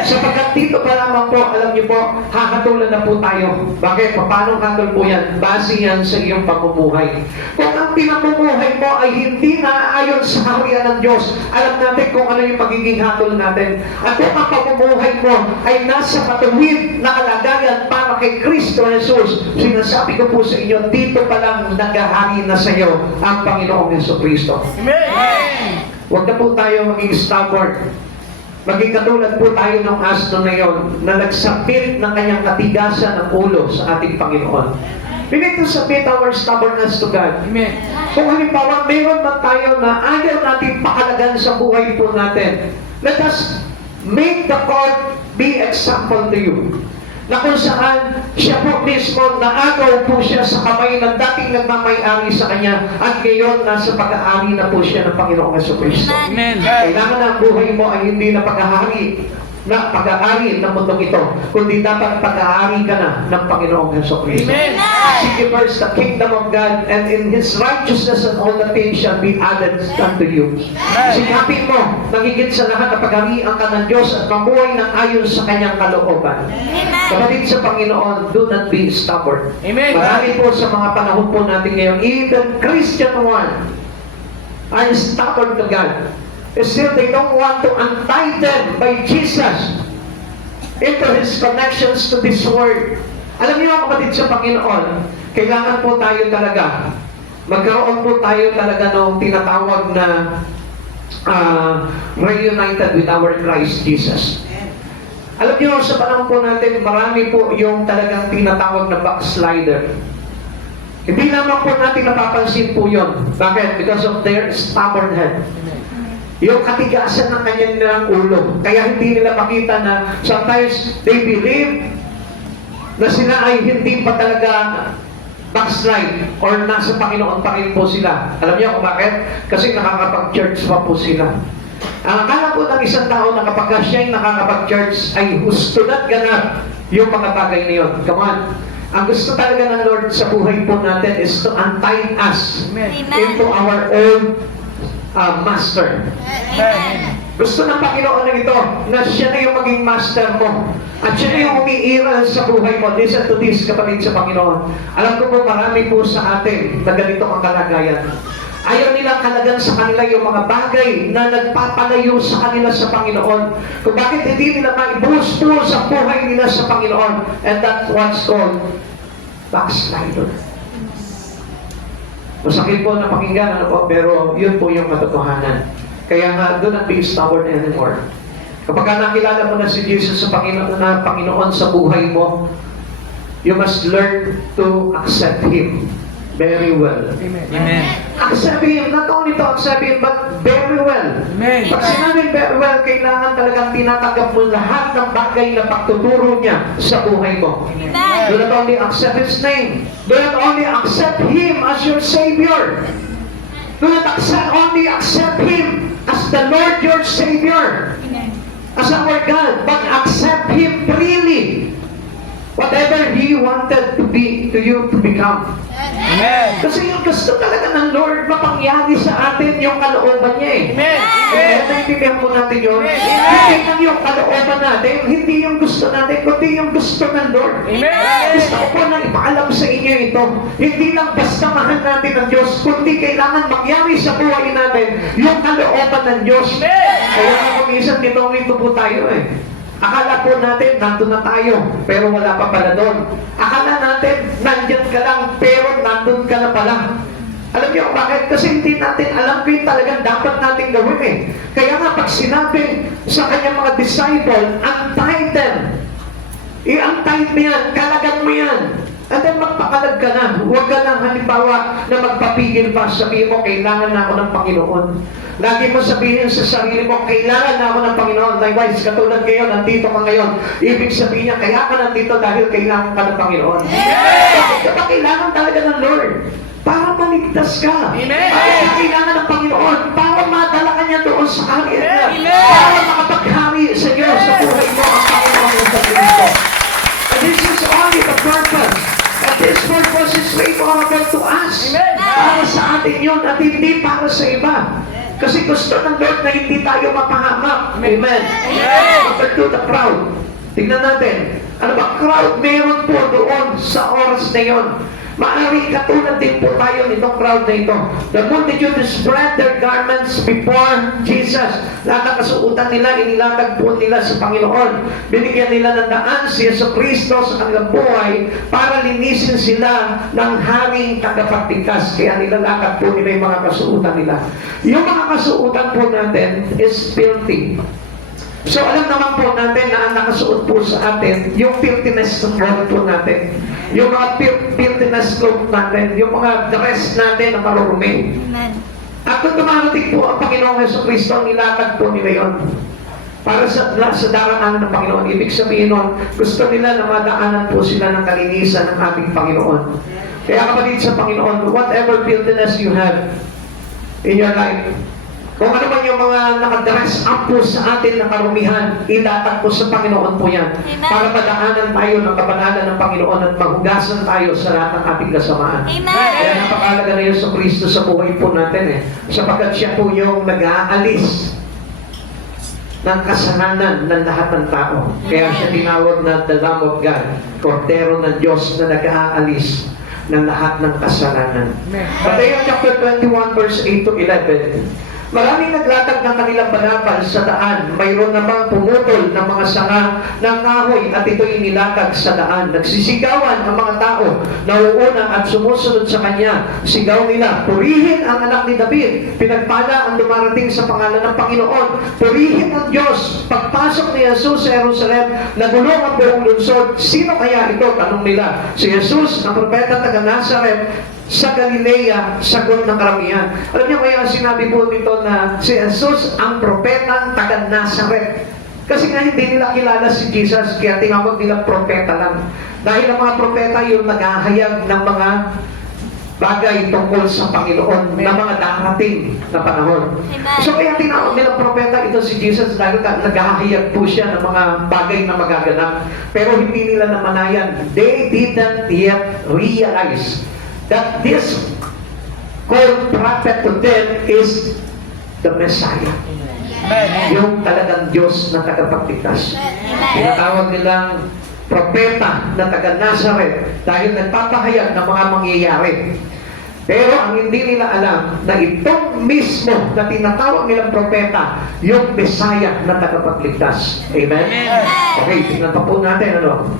Sapagkat dito pa lamang po, alam niyo po, hahatulan na po tayo. Bakit? Paano hatol po yan? Base yan sa iyong pamumuhay. Kung ang pinamumuhay mo ay hindi naaayon sa kaharian ng Diyos, alam natin kung ano yung magiging hatol natin. At kung ang pamumuhay mo ay nasa patuwid na kalagayan para kay Kristo Jesus, sinasabi ko po sa inyo, dito pa lang naghahari na sa iyo ang Panginoong Jesucristo. Amen. Huwag na po tayo maging stubborn. Maging katulad po tayo ng asno na yon na nagsapit ng kanyang katigasan ng ulo sa ating Panginoon. We need to submit our stubbornness to God. Amen. Kung halimbawa, mayroon man tayo na ayaw natin pakalagan sa buhay po natin, let us make the Lord be example to you. Na kung saan siya po mismo naagaw po siya sa kamay ng dating nagmamay-ari sa kanya at ngayon nasa pag-aari na po siya ng Panginoong Jesucristo. Amen. Kailangan ang buhay mo ay hindi na pag-aari na pag-aari ng mundong ito, kundi dapat pag-aari ka na ng Panginoong Jesucristo. Amen. Seek ye first the kingdom of God, and in His righteousness and all the things shall be added unto you. Sikapin mo, nagigit sa lahat na pag-arian ka ng Diyos at mamuhay ng ayon sa kanyang kalooban. Kapatid sa Panginoon, do not be stubborn. Amen. Marami po sa mga panahon po natin ngayon, even Christian one are stubborn to God. Still, they don't want to untie them by Jesus into His connections to this world. Alam niyo, kapatid sa Panginoon, kailangan po tayo talaga, magkaroon po tayo talaga ng tinatawag na reunited with our Christ Jesus. Alam niyo, sa panahon po natin, marami po yung talagang tinatawag na backslider. Hindi naman po natin napapansin po yun. Bakit? Because of their stubborn head. Yung katigasan ng kanyang ulo. Kaya hindi nila makita na sometimes they believe na sila ay hindi pa talaga backslide or nasa Panginoon pa rin po sila. Alam niyo kung bakit? Kasi nakakapag-church pa po sila. Ang akala po ng isang tao na kapag siya'y nakakapag-church ay gusto na't ganap yung mga bagay na yun. Come on. Ang gusto talaga ng Lord sa buhay po natin is to untie us into our own master. Amen. Gusto ng Panginoon na ito na siya na yung maging master mo at siya na yung umiiral sa buhay mo. Listen to this, kapatid sa Panginoon. Alam ko po marami po sa atin na ganito ang kalagayan. Ayaw nilang kalagan sa kanila yung mga bagay na nagpapalayo sa kanila sa Panginoon. Kung bakit hindi nila maibuhos po sa buhay nila sa Panginoon. And that's what's called backslider. Masakit po na pakinggan, ano po, pero yun po yung katotohanan. Kaya nga, do not be stubborn anymore. Kapag nakilala mo na si Jesus sa Panginoon sa buhay mo, you must learn to accept Him very well. Amen. Accept Him, not only to accept Him, but very well. Amen. Pag sinabing very well, kailangan talagang tinatanggap mo lahat ng bagay na pagtuturo niya sa buhay mo. Do not only accept His name. Do not only accept Him as your Savior. Do not only accept Him as the Lord your Savior. As our God. But accept Him freely. Whatever He wanted to be to you to become. Amen. Kasi yung gusto talaga ng Lord, mapangyari sa atin yung kalooban niya eh. Amen. Kaya naiintindihan po natin yun. Amen. Hindi lang yung kalooban natin, hindi yung gusto natin, kundi yung gusto ng Lord. Amen. Gusto ko po na ipaalam sa inyo ito. Hindi lang basta mahal natin ang Diyos, kundi kailangan mangyari sa buhay natin yung kalooban ng Diyos. Amen. Kaya kung minsan dito po tayo eh. Akala po natin, nandun na tayo, pero wala pa pala doon. Akala natin, nandyan ka lang, pero nandun ka na pala. Alam niyo bakit? Kasi hindi natin alam kung talagang dapat natin gawin eh. Kaya nga pag sinabi sa kanyang mga disciple, untie them. I-untie mo yan, kalagan mo yan. And then magpakalag ka na. Huwag ka lang halimbawa na magpapigil pa. Sabihin mo, kailangan na ako ng Panginoon. Lagi mo sabihin sa sarili mo, kailangan na ako ng Panginoon. Likewise, katulad ngayon, nandito ka ngayon. Ibig sabihin niya, kaya ka nandito dahil kailangan ka ng Panginoon. Bakit ka ba kailangan talaga ng Lord? Para maligtas ka. Amen. Bakit ka kailangan ng Panginoon? Para madala ka niya doon sa hari niya. Amen. Para makapaghari sa Diyos sa buhay mo ang Panginoon sa Kristo. And this is only the purpose. And this purpose is favorable to us. Amen. Para sa atin yun at hindi para sa iba. Kasi gusto ng Lord na hindi tayo mapahamak. Amen. Number 2, the crowd. Tingnan natin. Ano ba crowd meron po doon sa oras na yun? Maaaring katulad din po tayo nitong crowd na ito. The multitude spread their garments before Jesus. Lahat ng kasuotan nila, inilatag po nila sa Panginoon. Binigyan nila ng daan si Jesucristo sa kanilang buhay para linisin sila ng haring tagapagligtas. Kaya nilalakad po nila yung mga kasuotan nila. Yung mga kasuotan po natin is filthy. So alam naman po natin na ang nakasuot po sa atin, yung filthiness ng world po natin. Yung mga filthy filthiness clothes natin, yung mga dress natin na marurumi. Amen. At kung dumarating po ang Panginoong Jesucristo, nilatag po nila yun. Para sa daraanan ng Panginoon. Ibig sabihin nun, gusto nila na madaanan po sila ng kalinisan ng ating Panginoon. Kaya kapatid sa Panginoon, whatever filthiness you have in your life, kung ano man yung mga nakadress up po sa atin na karumihan, ilatag po sa Panginoon po yan. Amen. Para madaanan tayo ng kabanalan ng Panginoon at mahugasan tayo sa lahat ng ating kasamaan. Amen. Kaya napakalaga na Yesu Cristo sa buhay po natin sapagkat siya po yung nag-aalis ng kasalanan ng lahat ng tao. Kaya siya tinawag na the Lamb of God, Kordero ng Diyos na nag-aalis ng lahat ng kasalanan. Mateo chapter 21 verse 8 to 11. Maraming naglatag ng kanilang banapal sa daan. Mayroon namang pumutol ng mga sanga ng kahoy at ito'y nilatag sa daan. Nagsisigawan ang mga tao na uuna at sumusunod sa kanya. Sigaw nila, purihin ang anak ni David. Pinagpala ang dumarating sa pangalan ng Panginoon. Purihin ang Diyos. Pagpasok ni Jesus sa Jerusalem, nagulong ang buong lungsod. Sino kaya ito? Tanong nila. Si Jesus, ang propeta taga Nazareth, sa Galilea, sagot ng karamihan. Alam niyo kaya sinabi po nito na si Jesus ang propetang taga Nazareth. Kasi nga hindi nila kilala si Jesus, kaya tinawag nila propeta lang. Dahil ang mga propeta yung naghahayag ng mga bagay tungkol sa Panginoon na mga darating na panahon. Amen. So kaya tinawag nila propeta ito si Jesus dahil naghahayag po siya ng mga bagay na magaganap. Pero hindi nila namanayan. They didn't yet realize that this called prophet to them is the Messiah. Yung talagang Diyos na tagapagligtas. Tinatawag nilang propeta na taga Nazareth dahil nagpapahayag ng mga mangyayari. Pero ang hindi nila alam na itong mismo na tinatawag nilang propeta, yung Messiah na tagapagligtas. Amen? Okay, tingnan pa po natin ano.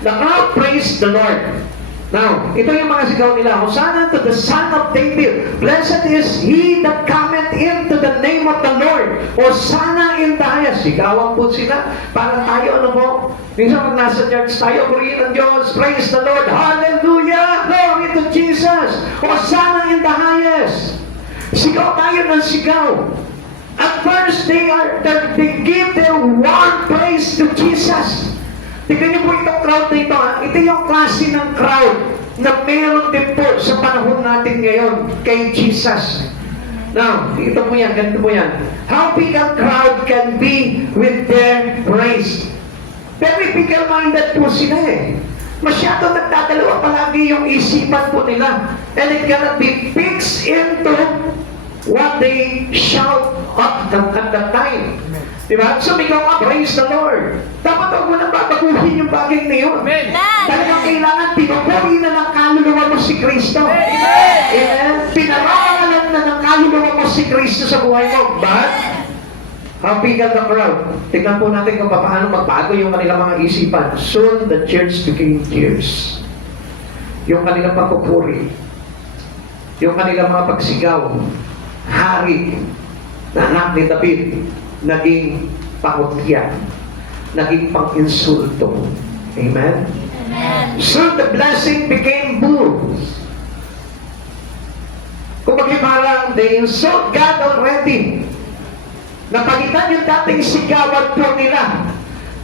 The crowd praised the Lord. Now, ito yung mga sigaw nila. Hosanna to the Son of David. Blessed is He that cometh into the name of the Lord. Hosanna in the highest. Sigawan po sila. Para tayo, ano po? Minsan pag nasa church tayo, purihin ang Diyos. Praise the Lord. Hallelujah. Glory to Jesus. Hosanna in the highest. Sigaw tayo ng sigaw. At first, they give their warm praise to Jesus. Tignan niyo po itong crowd na ito. Ito yung klase ng crowd na meron din po sa panahon natin ngayon kay Jesus. Now, ito po yan, ganito po yan. How big a crowd can be with their praise? Very fickle-minded po sila Masyado nagdadalawa palagi yung isipan po nila. And it cannot be fixed into what they shout at that time. Diba? Sumigaw ka, praise the Lord. Dapat huwag mo nang babaguhin yung bagay na yun. Amen. Talagang kailangan pinupuri na ng kaluluwa mo si Kristo. Amen. Pinaralan na ng kaluluwa mo si Kristo sa buhay mo. But, how big the crowd? Tignan po natin kung paano magbago yung kanilang mga isipan. Soon, the church became tears. Yung kanilang pagpupuri. Yung kanilang mga pagsigaw. Hari na anak ni David. Naging pangutya, naging pang-insulto. Amen? Amen. So the blessing became boos. Kung parang they insult God already. Napalitan yung dating sigawan po nila.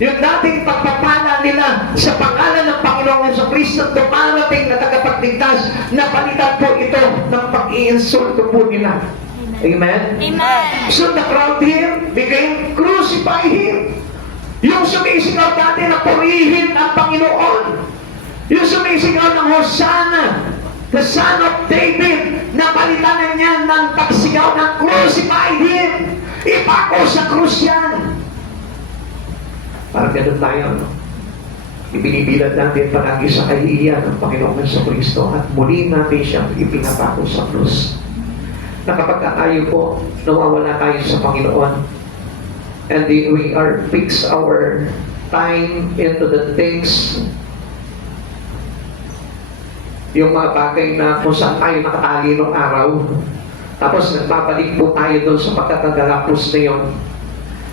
Yung dating pagpapala nila sa pangalan ng Panginoong Jesucristo dumarating na tagapagligtas, napalitan po ito ng pag-iinsulto po nila. Amen? Amen. So the crowd here became crucify Him. Yung sumisigaw dati na purihin ang Panginoon. Yung sumisigaw ng Hosanna, the Son of David, napalitan niya ng pagsigaw ng crucify Him. Ipako sa krus yan. Parang ganun tayo, no? Ibinibilad natin palagi sa kahihiyan ng Panginoong Jesucristo at muli natin siyang ipinapako sa krus. Na kapag tayo po, nawawala tayo sa Panginoon and we are fix our time into the things, yung mga bagay na kung saan tayo nakatali ng araw, tapos nagbabalik po tayo doon sa pagkakagalapos na yun.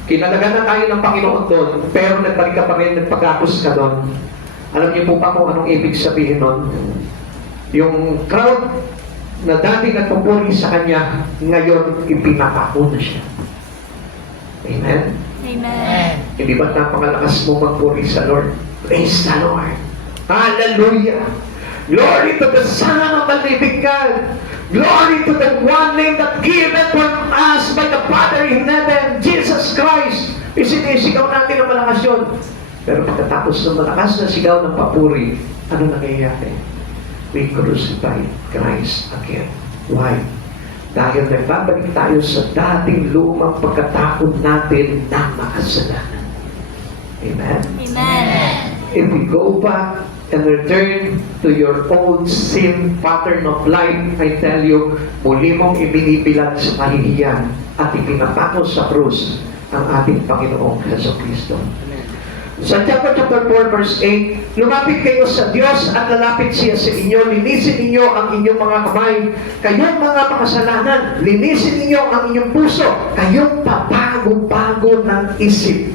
Kinalagan na tayo ng Panginoon doon, pero nagbalik ka pa rin, nagpagapos ka doon. Alam niyo po ba kung anong ibig sabihin nun? Yung crowd na dati nagpupuri sa kanya, ngayon ipinapako na siya. Amen? Amen. Hindi ba napakalakas mo magpuri sa Lord? Praise the Lord. Hallelujah. Glory to the Son of the living God. Glory to the one name that given from us by the Father in heaven, Jesus Christ. Isinisigaw natin ng malakas yun. Pero pagkatapos ng malakas na sigaw ng papuri, ano nangyayari? We crucified Christ again. Why? Dahil nagbabalik tayo sa dating lumang pagkatakot natin na makasalanan. Amen? Amen. If we go back and return to your old sin pattern of life, I tell you, muli mong ibinibilag sa kahihiyan at ipinapako sa krus ang ating Panginoong Jesucristo. Santiago chapter 4 verse 8, lumapit kayo sa Diyos at lalapit siya sa inyo. Linisin ninyo ang inyong mga kamay. Kayong mga makasalanan, linisin ninyo ang inyong puso. Kayong pabago-bago ng isip.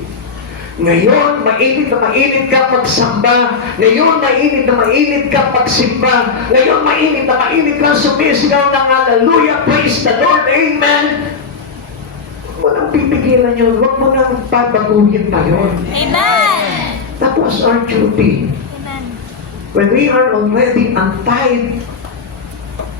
Ngayon, mainit na mainit ka pagsamba. Ngayon, mainit na mainit ka pagsimba. Ngayon, mainit na mainit ka sumisigaw ng hallelujah, praise the Lord, amen. Huwag mo nang pipigilan yun. Huwag mo nang pabaguhin pa yun. Amen. That was our duty. Amen. When we are already untied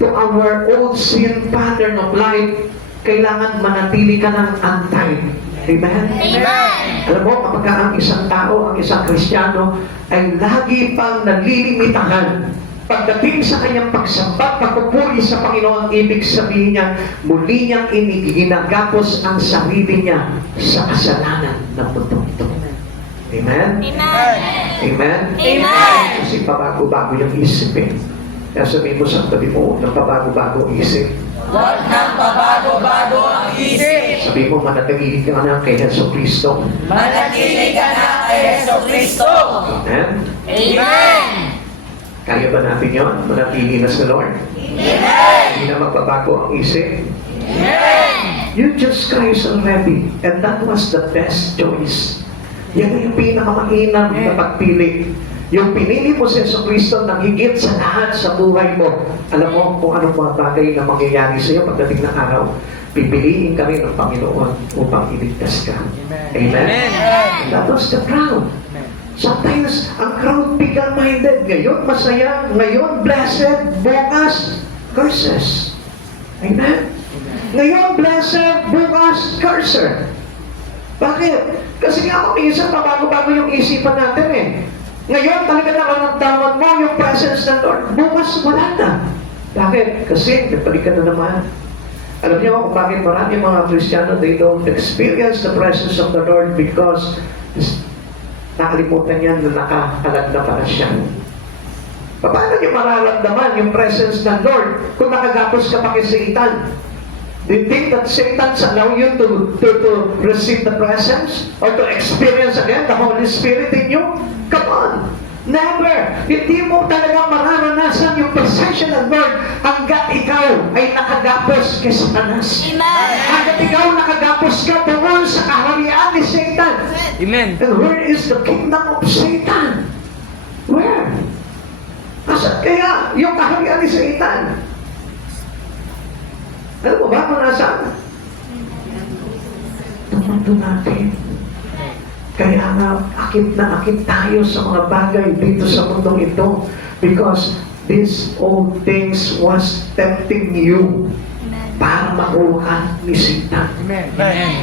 to our old sin pattern of life, kailangan manatili ka ng untied. Amen? Amen. Alam mo, kapag ang isang tao, ang isang Kristiyano, ay lagi pang nalilimitahan pagdating sa kanyang pagsamba, pagpupuri sa Panginoon, ibig sabihin niya, muli niyang ginagapos ang sarili niya sa kasalanan ng mundo ito. Amen? Amen. Amen? Amen. Kasi pabago-bago yung isip eh. Kaya sabihin mo sa tabi mo, nagpabago-bago ang isip. Huwag nang pabago-bago ang isip. Sabihin mo, manatagili ka na kay Jesucristo. Manatili ka na kay Jesucristo. Amen? Amen. Kaya ba natin yun? Manatili na sa Lord? Amen. Hindi na magbabago ang isip? Amen. You just Christ already. And that was the best choice. Yan yung pinakamainam na pagpili. Yung pinili mo si Jesucristo na higit sa lahat sa buhay mo. Alam mo kung anong mga bagay na mangyayari sa iyo pagdating ng araw. Pipiliin kami ng Panginoon upang iligtas ka. Amen? And that was the crowd. Sometimes, ang crowd bigger-minded. Ngayon, masaya. Ngayon, blessed. Bukas, curses. Amen? Ngayon, blessed. Bukas, curser. Bakit? Kasi nga kung minsan, pabago-bago yung isipan natin eh. Ngayon, talaga nakaramdaman mo yung presence ng Lord. Bukas, wala na. Bakit? Kasi, nagbalik ka na naman. Alam niyo kung bakit marami mga Kristiyano, they don't experience the presence of the Lord because nakalimutan niya na nakakalad na pala siya. Paano niyo mararamdaman yung presence ng Lord kung nakagapos ka pa kay Satan? Do you think that Satan's allow you to receive the presence or to experience again the Holy Spirit in you? Come on! Never! Hindi mo talaga mararanasan yung presensya ng Lord hanggat ikaw ay nakagapos kay Satanas. Amen. Hanggat ikaw nakagapos ka doon sa kaharian ni Satan. Amen. And where is the kingdom of Satan? Where? Nasaan kaya yung kaharian ni Satan? Alam mo ba kung nasaan? Tumundo natin. Kaya nga, akit na akit tayo sa mga bagay dito sa mundong ito. Because these old things was tempting you para makuha ni Satan. Amen.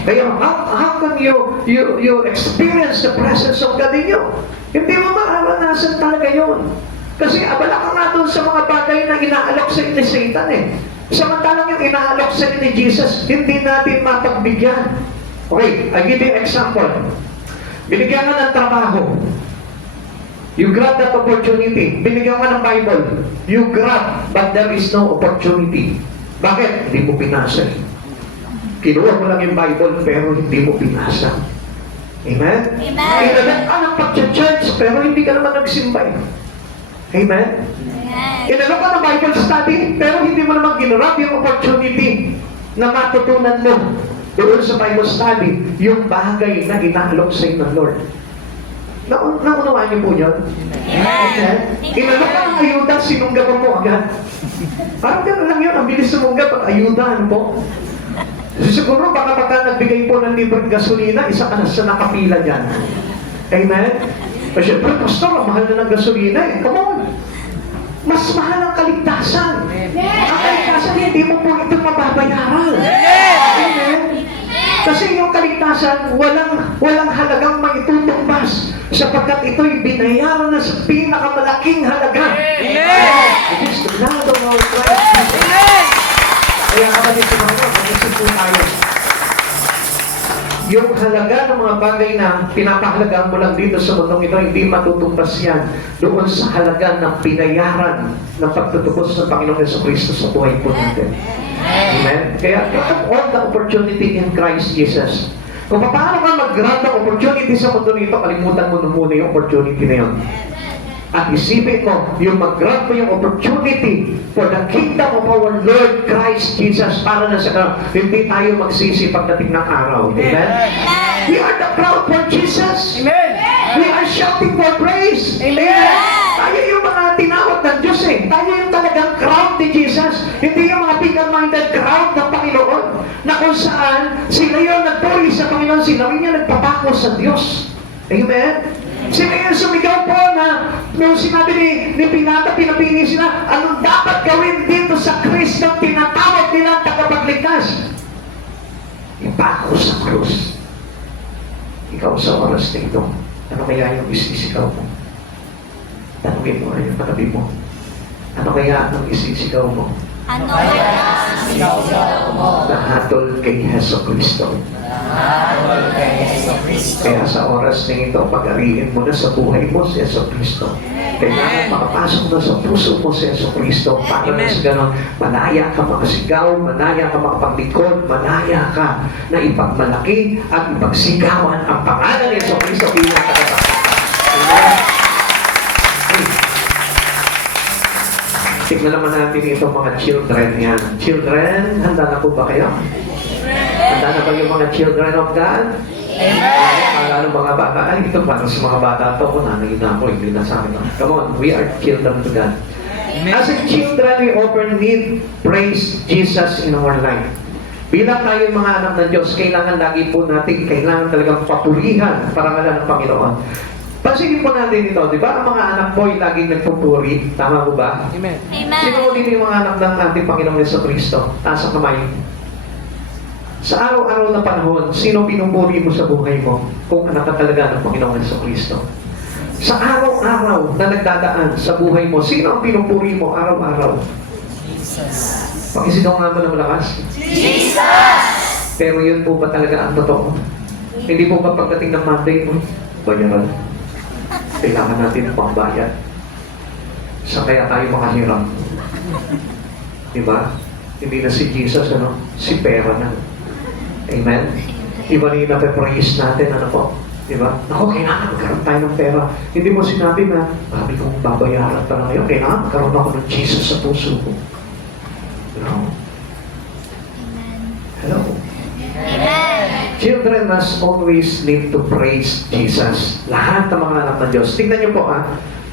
Kaya how can you experience the presence of God in you? Hindi mo mararanasan talaga yun. Kasi abala ka nga doon sa mga bagay na inaalok sa ni Satan eh. Samantalang yung inaalok sa ni Jesus, hindi natin mapagbigyan. Okay, I give you an example. Binigyan ka ng trabaho. You grab that opportunity. Binigyan ka ng Bible. You grab, but there is no opportunity. Bakit? Hindi mo pinasa. Kinuha mo lang yung Bible, pero hindi mo pinasa. Amen? Amen. Inalag ka ng pag-church, pero hindi ka naman nagsimbay. Amen? Inalag ka ng Bible study, pero hindi mo naman ginrab yung opportunity na matutunan mo doon sa Bible study, yung bagay na inaalok sa inyo ng Lord. Naunawaan niyo po yun? Amen. Inano ka ang ayuda, sinunggaban mo agad. Parang gano'n lang yun, ang bilis sumunggab pag ayuda, ano po? Siguro baka nagbigay po ng libreng gasolina, isa ka na sa nakapila dyan. Amen? Pero syempre, pastor, ang mahal na ng gasolina eh. Come on! Mas mahal ang kaligtasan. Ang kaligtasan, hindi mo po ito mababayaran. Amen? Kasi yung kaligtasan, walang halagang maitutumbas sapagkat ito'y binayaran na sa pinakamalaking halaga. It is the blood of our Christ Jesus. Kaya kapatid ko mga mag-isip po tayo. Yung halaga ng mga bagay na pinapahalagaan mo lang dito sa mundong ito, hindi matutumpas yan doon sa halaga ng pinayaran ng pagtutubos ng Panginoong Jesucristo sa buhay po natin. Amen? Kaya you have all the opportunity in Christ Jesus. Kung paano ka mag-grab ng opportunity sa mundo nito, kalimutan mo na muna yung opportunity na yun. At isipin mo, yung mag-grab mo yung opportunity for the kingdom of our Lord Christ Jesus para na sa hindi tayo magsisi pagdating ng araw. Amen? We are the crowd for Jesus. Amen. We are shouting for praise. Amen? Tayo yung mga tinawag ng Diyos eh. Tayo yung talagang crowd ni Jesus. Hindi yung mga fickle-minded crowd ng Panginoon na kung saan sila yung nagpuri sa Panginoon, sila rin yung nagpapako sa Diyos. Amen? Sila yung sumigaw po na nung sinabi ni Pilato, pinapili sila, anong dapat gawin dito sa Kristo tinatawag nila tagapagligtas? Ipako sa krus. Ikaw sa oras na ito, ano kaya yung isisigaw mo? Tanungin mo yung katabi mo. Ano kaya ang isisigaw mo? Ano kaya ang sinasaw mo? Nahatol kay Heso Kristo. Nahatol kay Jesucristo. Kaya sa oras na ito, pag-ariin mo na sa buhay mo si Heso Kristo. Kailangan makapasok na sa puso mo si Heso Kristo para na sa ganon, malaya ka makasigaw, malaya ka makapaglikod, malaya ka na ipagmalaki at ipagsigawan ang pangalan ni Heso Kristo bilang tagapagligtas. Tignan naman natin itong mga children yan. Children, handa na po ba kayo? Handa na ba yung mga children of God? Amen! Mga bata, ay ito para sa mga bata to, nanay na ako, hindi na sa akin. Come on, we are children to God. As a children, we often need praise Jesus in our life. Bilang tayo mga anak ng Diyos, kailangan lagi po natin, kailangan talagang papurihan parangalan ng Panginoon. Pansinin po natin ito, di ba? Ang mga anak po ay laging nagpupuri. Tama po ba? Amen. Sino din yung mga anak ng ating Panginoong Jesucristo? Taas ang kamay. Sa araw-araw na panahon, sino pinupuri mo sa buhay mo kung anak ka talaga ng Panginoong Jesucristo? Sa araw-araw na nagdadaan sa buhay mo, sino ang pinupuri mo araw-araw? Jesus. Pakisigaw nga mo na malakas. Jesus! Pero yun po ba talaga ang totoo? Hindi po ba pagdating ng Monday mo? Bayaran. Kailangan natin pambayad. Sa kaya tayo makahiram. Diba? Hindi na si Jesus, ano? Si pera na. Amen? Iba rin na praise natin, ano po? Diba? Ako, kailangan magkaroon tayo ng pera. Hindi mo sinabi na, marami kong babayaran pa na ngayon. Kailangan magkaroon ako ng Jesus sa puso ko. No? Hello? Children must always need to praise Jesus. Lahat ng mga anak ng Diyos. Tingnan niyo po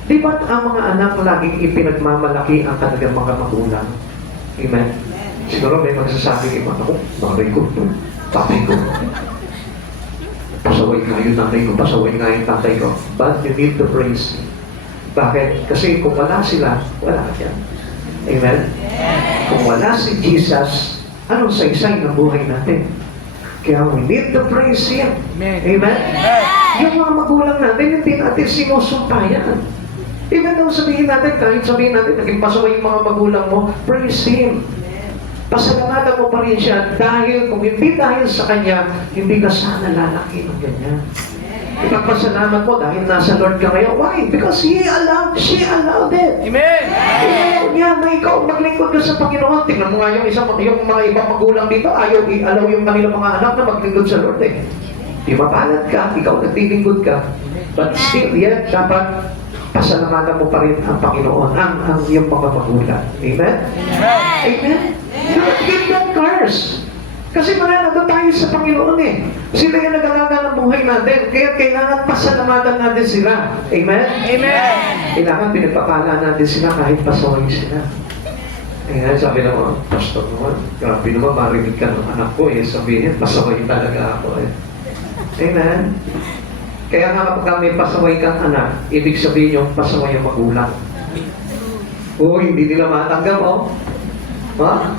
di ba't ang mga anak laging ipinagmamalaki ang kanilang mga magulang? Amen? Siguro may magsasabi iba, ako, nanay ko, tatay ko. Pasaway nga yung nanay ko, pasaway nga yung tatay ko. But you need to praise me. Bakit? Kasi kung wala sila, wala ka yan. Amen? Kung wala si Jesus, anong saysay ng buhay natin? Kaya we need to praise Him. Amen? Yung mga magulang natin, hindi natin sinusumpayan. Even though sabihin natin, kahit sabihin natin, naging pasaway yung mga magulang mo, praise Him. Pasalamatan mo pa rin siya dahil kung hindi dahil sa Kanya, hindi ka sana lalaki ng ganyan. Ipagpasalamat mo dahil nasa Lord ka ngayon. Why? Because she allowed it. Amen. Ayaw niya na ikaw maglingkod ka sa Panginoon. Tingnan mo nga yung mga ibang magulang dito, ayaw i-allow yung kanilang mga anak na maglingkod sa Lord eh. Di mapalad ka, ikaw nagtitingkod ka. But still, yet, dapat pasalamatan mo pa rin ang Panginoon, ang iyong mga magulang. Amen? Amen? Do not give them curse. Kasi mananado tayo sa Panginoon eh. Sila yung nag-alaga ng buhay natin. Kaya kailangan pasalamatan natin sila. Amen? Amen. Kailangan pinagpapala natin sila kahit pasaway sila. Kaya sabi naman, Pastor naman, grabe naman marinig ka ng anak ko eh. Sabihin, pasaway talaga ako eh. Amen? Kaya nga kapag may pasaway kang anak, ibig sabihin yung pasaway ang magulang. Uy, hindi nila matanggap, oh. Ha?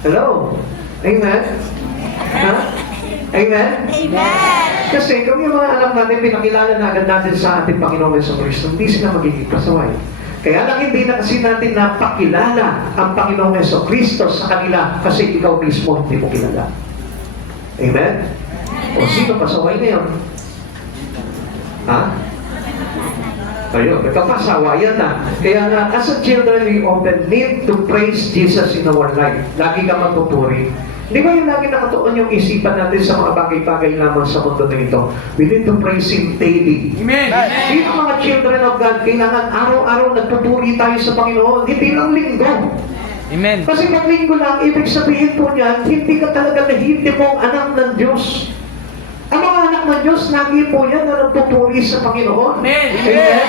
Hello? Amen? Ha? Amen? Amen. Kasi kung yung mga anak natin, pinakilala na agad natin sa ating Panginoon sa Kristo, hindi sila magiging pasaway. Kaya lang hindi na kasi natin napakilala ang Panginoong Yeso Kristo sa kanila kasi ikaw mismo hindi mo kilala. Amen? O sino pasaway na yun? Ha? Ayun, nagkapasawayan na. Kaya nga, as a children, we often need to praise Jesus in our life. Lagi ka magpupuri. Di ba yung lagi nakatuon yung isipan natin sa mga bagay-bagay lamang sa mundo na ito? We need to praise Him daily. Amen. Dito mga children of God, kailangan araw-araw nagpupuri tayo sa Panginoon, hindi lang linggo. Amen. Kasi pag linggo lang, ibig sabihin po niyan, hindi ka talaga nahindi mong anak ng Diyos. Ang mga anak ng Diyos, lagi po yan na nagpupuri sa Panginoon. Amen. Amen.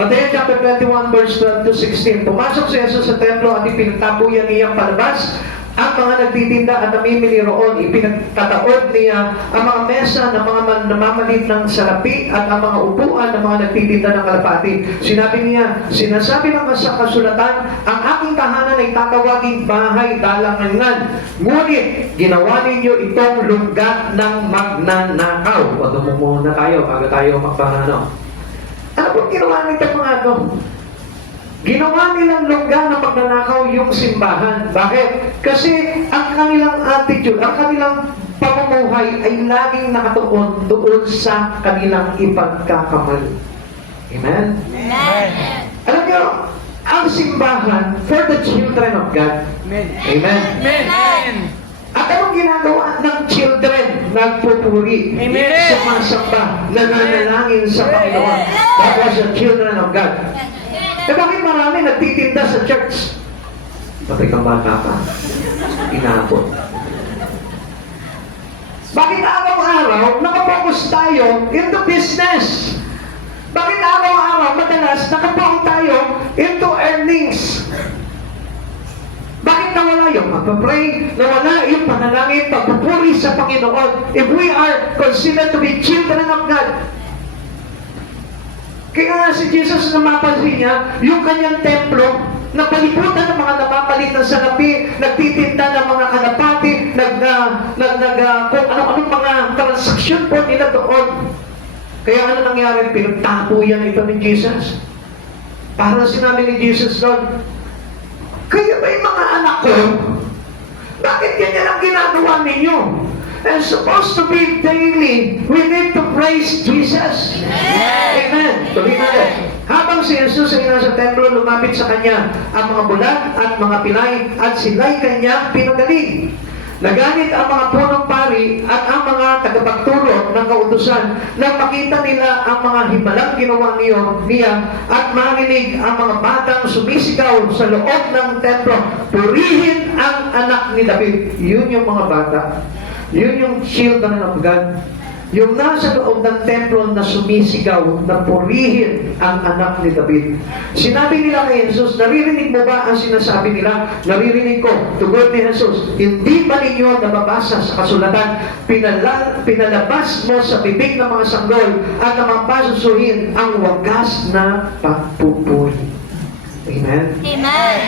Mateo chapter 21, verse 12 to 16. Pumasok si Jesus sa templo at ipinagtabuyan niya palabas ang mga nagtitinda at namimili roon. Ipinagtataod niya ang mga mesa ng mga namamalit ng salapi at ang mga upuan ng mga nagtitinda ng kalapati. Sinabi niya, sinasabi ng sa kasulatan, ang aking tahanan ay tatawaging bahay dalangan. Ngunit, ginawa ninyo itong lungga ng magnanakaw. O dumungo na tayo, bago tayo magpangano. Ano pong ginawa nito mga ito? Ginawa nilang lungga na magnanakaw yung simbahan. Bakit? Kasi ang kanilang attitude, ang kanilang pamumuhay ay laging nakatuon doon sa kanilang ipagkakamali. Amen? Amen. Alam niyo, ang simbahan for the children of God. Amen. Amen? Amen. At anong ginagawa ng children? Nagpupuri. Amen. Sumasamba. Nananalangin sa Panginoon. That was the children of God. Eh bakit marami nagtitinda sa church? Patay kang bata pa. Inabot. Bakit araw-araw nakapokus tayo into business? Bakit araw-araw madalas nakapokus tayo into earnings? Bakit nawala yung magpapray? Nawala yung panalangin, pagpupuri sa Panginoon? If we are considered to be children of God, kaya nga si Jesus na mapansin niya, yung kanyang templo, napaliputan ng mga napapalit ng salapi, nagtitinda ng mga kalapati, kung ano-anong mga transaksyon po nila doon. Kaya ano nangyari? Pinagtapo yan ito ni Jesus. Parang sinabi ni Jesus doon, kaya ba yung mga anak ko, bakit ganyan ang ginagawa ninyo? And supposed to be daily, we need to praise Jesus. Amen. Tuloy natin. Habang si Jesus ay nasa templo, lumapit sa kanya ang mga bulag at mga pilay at sila'y kanyang pinagaling. Nagalit ang mga punong pari at ang mga tagapagturo ng kautusan nang makita nila ang mga himalang ginawa niya at marinig ang mga batang sumisigaw sa loob ng templo, purihin ang anak ni David. Yun yung mga bata. Yun yung children of God. Yung nasa loob ng templo na sumisigaw na purihin ang anak ni David. Sinabi nila kay Jesus, naririnig mo ba ang sinasabi nila? Naririnig ko. Tugon ni Jesus, hindi ba ninyo nababasa sa kasulatan, pinalabas mo sa bibig ng mga sanggol at ng mga pasusuhin ang wagas na pagpupuri. Amen? Amen.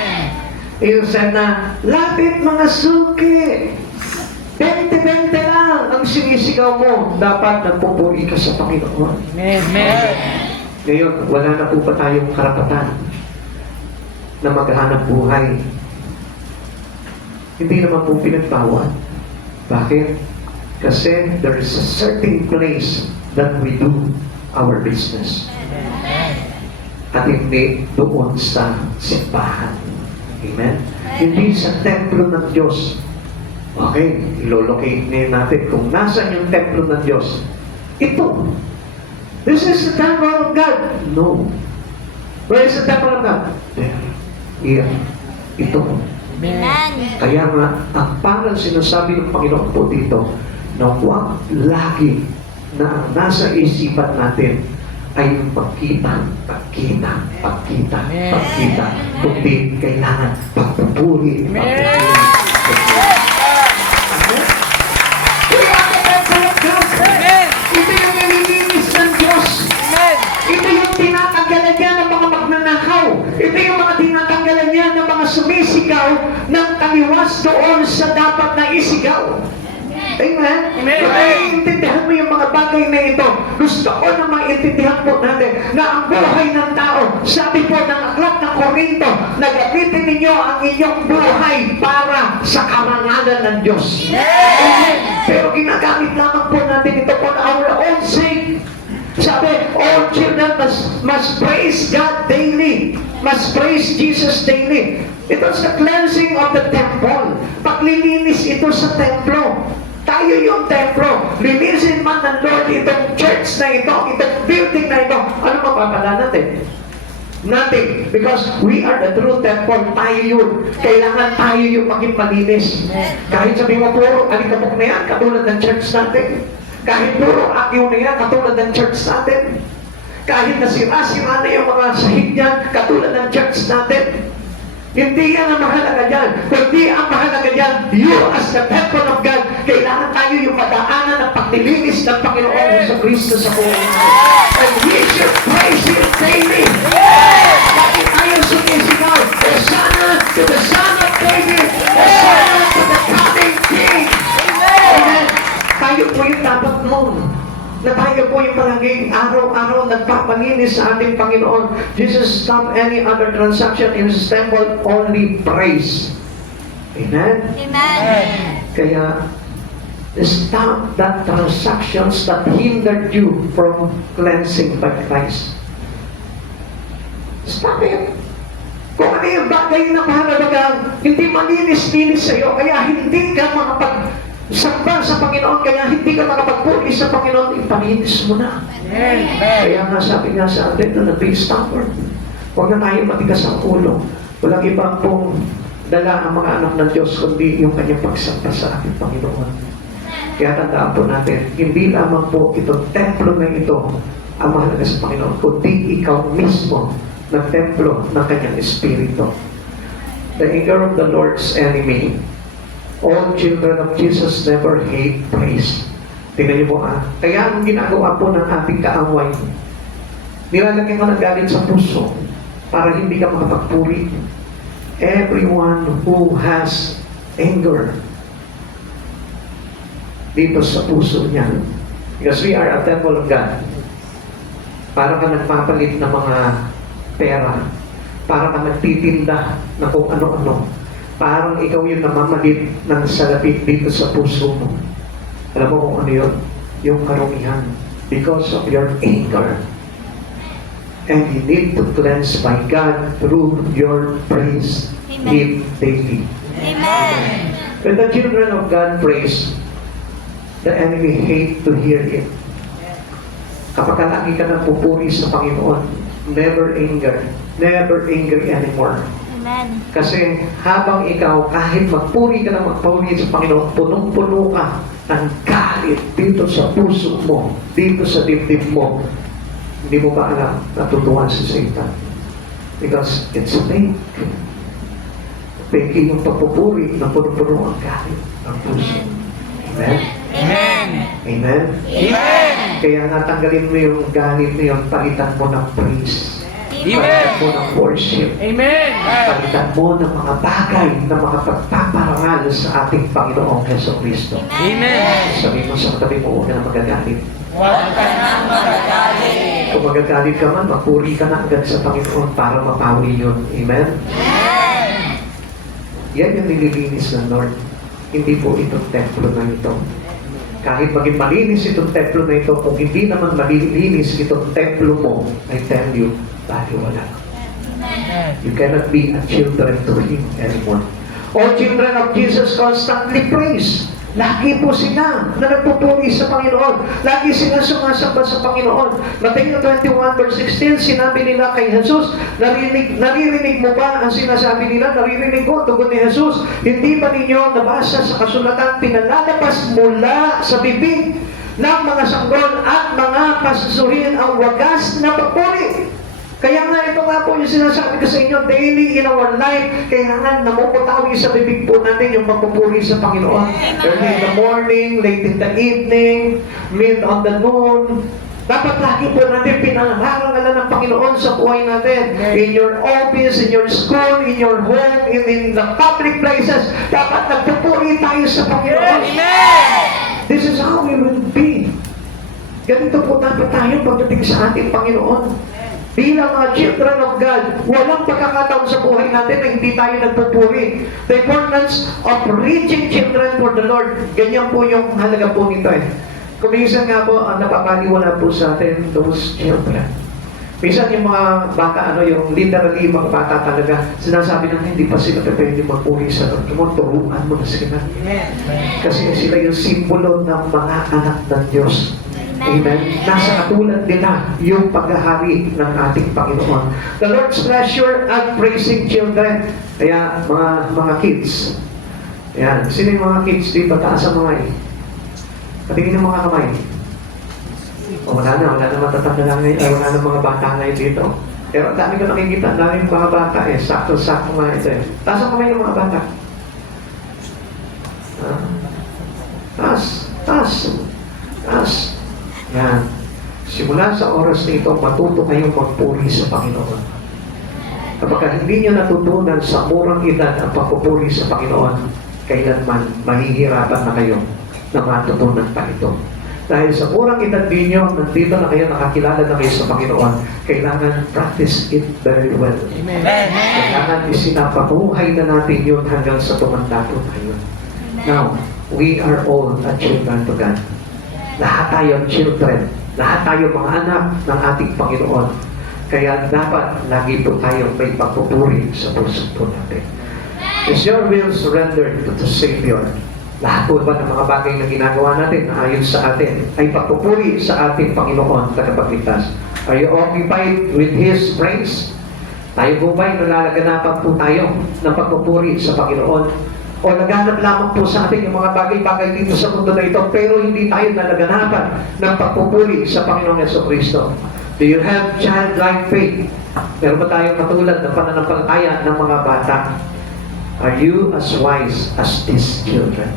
Yung said na, lapit mga suki. 20-20 lang ang sinisigaw mo. Dapat nagpupuri ka sa Panginoon. Amen. Ngayon, wala na po pa tayong karapatan na maghanap buhay. Hindi naman po pinagbawal. Bakit? Kasi there is a certain place that we do our business. At hindi doon sa simbahan. Amen? Hindi sa templo ng Diyos. Okay, ilolocate natin kung nasaan yung templo ng Diyos. Ito. This is the temple of God. No. Where is the temple of God? There. Here. Ito. Amen. Kaya nga, ang parang sinasabi ng Panginoon po dito, na huwag lagi na ang nasa isipan natin ay yung pagkita, kundi kailangan pagpupuri, Ito yung nililinis ng Diyos. Ito yung tinatanggalan niya ng mga magnanakaw. Ito yung mga tinatanggalan niya ng mga sumisigaw ng taliwas doon sa dapat na isigaw. Amen? Kung naiintindihan mo yung mga bagay na ito, gusto ko na maintindihan po natin na ang buhay ng tao, sabi po ng aklat ng Korinto, na gamitin ninyo ang inyong buhay para sa karangalan ng Diyos. Amen? Pero ginagamit lamang po natin ito for our own sake. Sabi, all children must praise God daily. Must praise Jesus daily. Ito sa cleansing of the temple. Paglilinis ito sa templo. Tayo yung templo. Linisin man ng Lord itong church na ito, itong building na ito. Ano mapapala natin? Nothing. Because we are the true temple. Tayo yun. Kailangan tayo yung maging malinis. Kahit sabi mo puro alikabok na yan, katulad ng church natin. Kahit puro akyo na yan, katulad ng church natin. Kahit nasira-sira na yung mga sahig niyan, katulad ng church natin. Hindi yan ang mahalaga dyan. Kundi ang mahalaga dyan, you as the temple of God, kailangan tayo yung madaanan ng paglilinis ng Panginoong Jesucristo sa buhay natin. And we should praise Him daily. Bakit tayo sumisigaw? Hosanna to the Son of David. Hosanna to the coming King. Amen. Tayo po yung dapat noon. Na tayo po yung palaging araw-araw nagpapalinis sa ating Panginoon. Jesus stopped any other transaction in His temple, only praise. Amen? Amen. Kaya, stop that transactions that hindered you from cleansing by Christ. Stop it. Kung ano yung bagay na mahalagang hindi malinis-linis sa iyo, kaya hindi ka makapag-samba sa Panginoon, kaya hindi ka makapagpuri sa Panginoon, ipalinis mo na. Kaya nga sabi nga sa atin na be stubborn. Huwag na tayo matigas ang ulo. Walang ibang pong dala ang mga anak ng Diyos, kundi yung kanyang pagsamba sa ating Panginoon. Kaya tandaan po natin, hindi lamang po itong templo na ito ang mahalaga sa Panginoon, kundi ikaw mismo na templo ng kanyang Espiritu. The anger of the Lord's enemy. All children of Jesus never hate praise. Tingnan niyo po Kaya ang ginagawa po ng ating kaaway, nilalagyan ka ng galit sa puso para hindi ka makapagpuri. Everyone who has anger dito sa puso niya, because we are a temple of God, para ka nagpapalit ng mga pera, para ka nagtitinda na kung ano-ano, parang ikaw yung namamalit ng salapit dito sa puso mo. Alam mo kung ano yun? Yung karumihan. Because of your anger. And you need to cleanse by God through your praise Him daily. Amen. When the children of God praise, the enemy hate to hear it. Kapag lagi ka nang pupuri sa Panginoon, never angry anymore. Amen. Kasi habang ikaw, kahit magpuri ka na magpuri sa Panginoon, punong-puno ka ng galit dito sa puso mo, dito sa dibdib mo, hindi mo ba alam, natutuwa si Satan. Because it's fake. Fake yung pagpupuri na punong-puno ang galit ng puso. Amen? Amen. Amen? Amen. Kaya natanggalin mo yung galit na yung palitan mo ng praise. Amen. Palitan mo ng worship. Amen. Palitan mo ng mga bagay na makapagpaparangal sa ating Panginoong Jesucristo. Amen. Sabi mo sa katabi mo, huwag ka na magagalit. Huwag ka nang magagalit. Kung magagalit ka man, mapuri ka na agad sa Panginoon para mapawi yun. Amen? Yan yung nililinis ng Lord. Hindi po itong templo na ito. Kahit maging malinis itong templo na ito, kung hindi naman malilinis itong templo mo, I tell you, baliwala. You cannot be a children to Him anymore. All children of Jesus constantly praise. Lagi po sila na nagpupuri sa Panginoon. Lagi sila sumasamba sa Panginoon. Mateo 21 verse 16, sinabi nila kay Jesus, naririnig mo ba ang sinasabi nila? Naririnig ko, tugon ni Jesus. Hindi ba ninyo nabasa sa kasulatan, pinalalabas mula sa bibig ng mga sanggol at mga pasusuhin ang wagas na papuri. Kaya nga ito nga po yung sinasabi ko sa inyo, daily in our life, kailangan namumutawi sa bibig po natin yung pagpupuri sa Panginoon. Early in the morning, late in the evening, mid on the noon. Dapat lagi po natin pinangarangalan ng Panginoon sa buhay natin. In your office, in your school, in your home, in the public places, dapat nagpupuri tayo sa Panginoon. This is how we will be. Ganito po dapat tayo pagdating sa ating Panginoon. Bilang mga children of God, walang pagkakataon sa buhay natin na hindi tayo nagpupuri. The importance of reaching children for the Lord, ganyan po yung halaga po nito eh. Kung minsan nga po, napapaliwala po sa atin those children. Minsan yung mga bata, yung literally mga bata talaga, sinasabi na hindi pa sila pwede magpuri sa Lord. Turuan mo na sila. Kasi sila yung simbolo ng mga anak ng Diyos. Amen. Nasa katulad nila yung paghahari ng ating Panginoon. The Lord's pleasure at praising children. Kaya mga kids. Ayan. Sino yung mga kids dito? Taas ang kamay. Patingin ng mga kamay. Wala na matatanda lang ngayon. Wala na mga bata ngayon dito. Pero ang dami ko nakikita, ang dami mga bata eh. Sakto-sakto mga ito eh. Taas ang kamay ng mga bata. Taas. Yan. Simula sa oras na ito, matuto kayong magpuri sa Panginoon. Kapag hindi nyo natutunan sa murang edad ang pagpupuri sa Panginoon, kailanman mahihirapan na kayo na matutunan pa ito. Dahil sa murang edad ninyo, nandito na kayo, nakakilala na kayo sa Panginoon, kailangan practice it very well. Amen. Kailangan isinapabuhay na natin yun hanggang sa tumanda po tayo. Now, we are all a children to God. Lahat tayo children, lahat tayo mga anak ng ating Panginoon. Kaya dapat lagi po tayong may pagpupuri sa puso po natin. Is your will surrendered to the Savior? Lahat po ba ng mga bagay na ginagawa natin na ayon sa atin ay pagpupuri sa ating Panginoon tagapagligtas? Are you occupied with His praise? Tayo po ba'y nalalaganapan po tayo ng pagpupuri sa Panginoon? O naghanap lamang po sa atin yung mga bagay-bagay dito sa mundo na ito, pero hindi tayo nalaganapan ng pagpupuri sa Panginoong Jesucristo? Do you have childlike faith? Meron ba tayong matulad ng pananampalataya ng mga bata? Are you as wise as these children?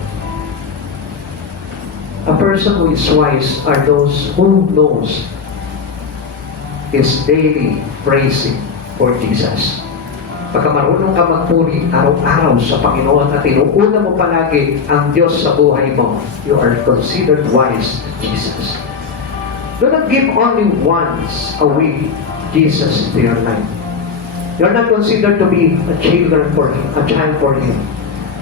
A person who is wise are those who knows his daily praising for Jesus. Pagka marunong ka magpuri araw-araw sa Panginoon at inuuna mo palagi ang Diyos sa buhay mo, you are considered wise to Jesus. Do not give only once a week Jesus to your life. You are not considered to be a child for Him.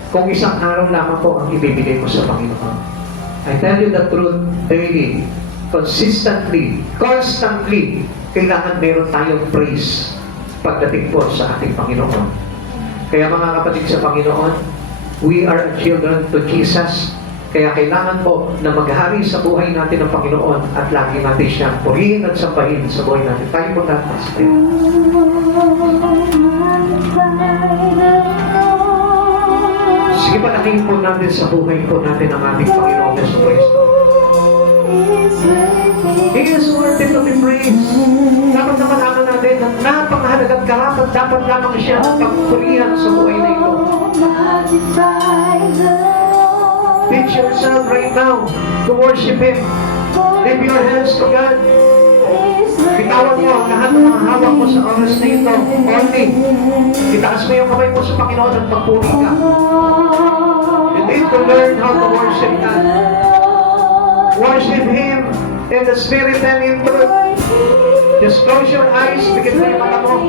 Kung isang araw lamang po ang ibibigay mo sa Panginoon. I tell you the truth, daily, consistently, constantly, kailangan meron tayong praise pagdating po sa ating Panginoon. Kaya mga kapatid sa Panginoon, we are children to Jesus. Kaya kailangan po na maghari sa buhay natin ng Panginoon at lagi natin siyang purihin at sambahin sa buhay natin. Tayo po natin sa tayo. Sige pa, natingin po natin sa buhay po natin ang ating Panginoon Jesucristo. He is worthy to be praised. Dapat na malaman natin na napakahalagang karapat dapat lamang siya ang pagpurihan sa buhay na ito. Teach yourself right now to worship Him. Lift your hands to God. Bitawan mo ang lahat ng mga hawak mo sa oras na ito. Only. Itaas mo yung kamay mo sa Panginoon at magpuri ka. You need to learn how to worship God. Worship Him in the Spirit and in truth. Just close your eyes. Bigyan mo yung mata mo.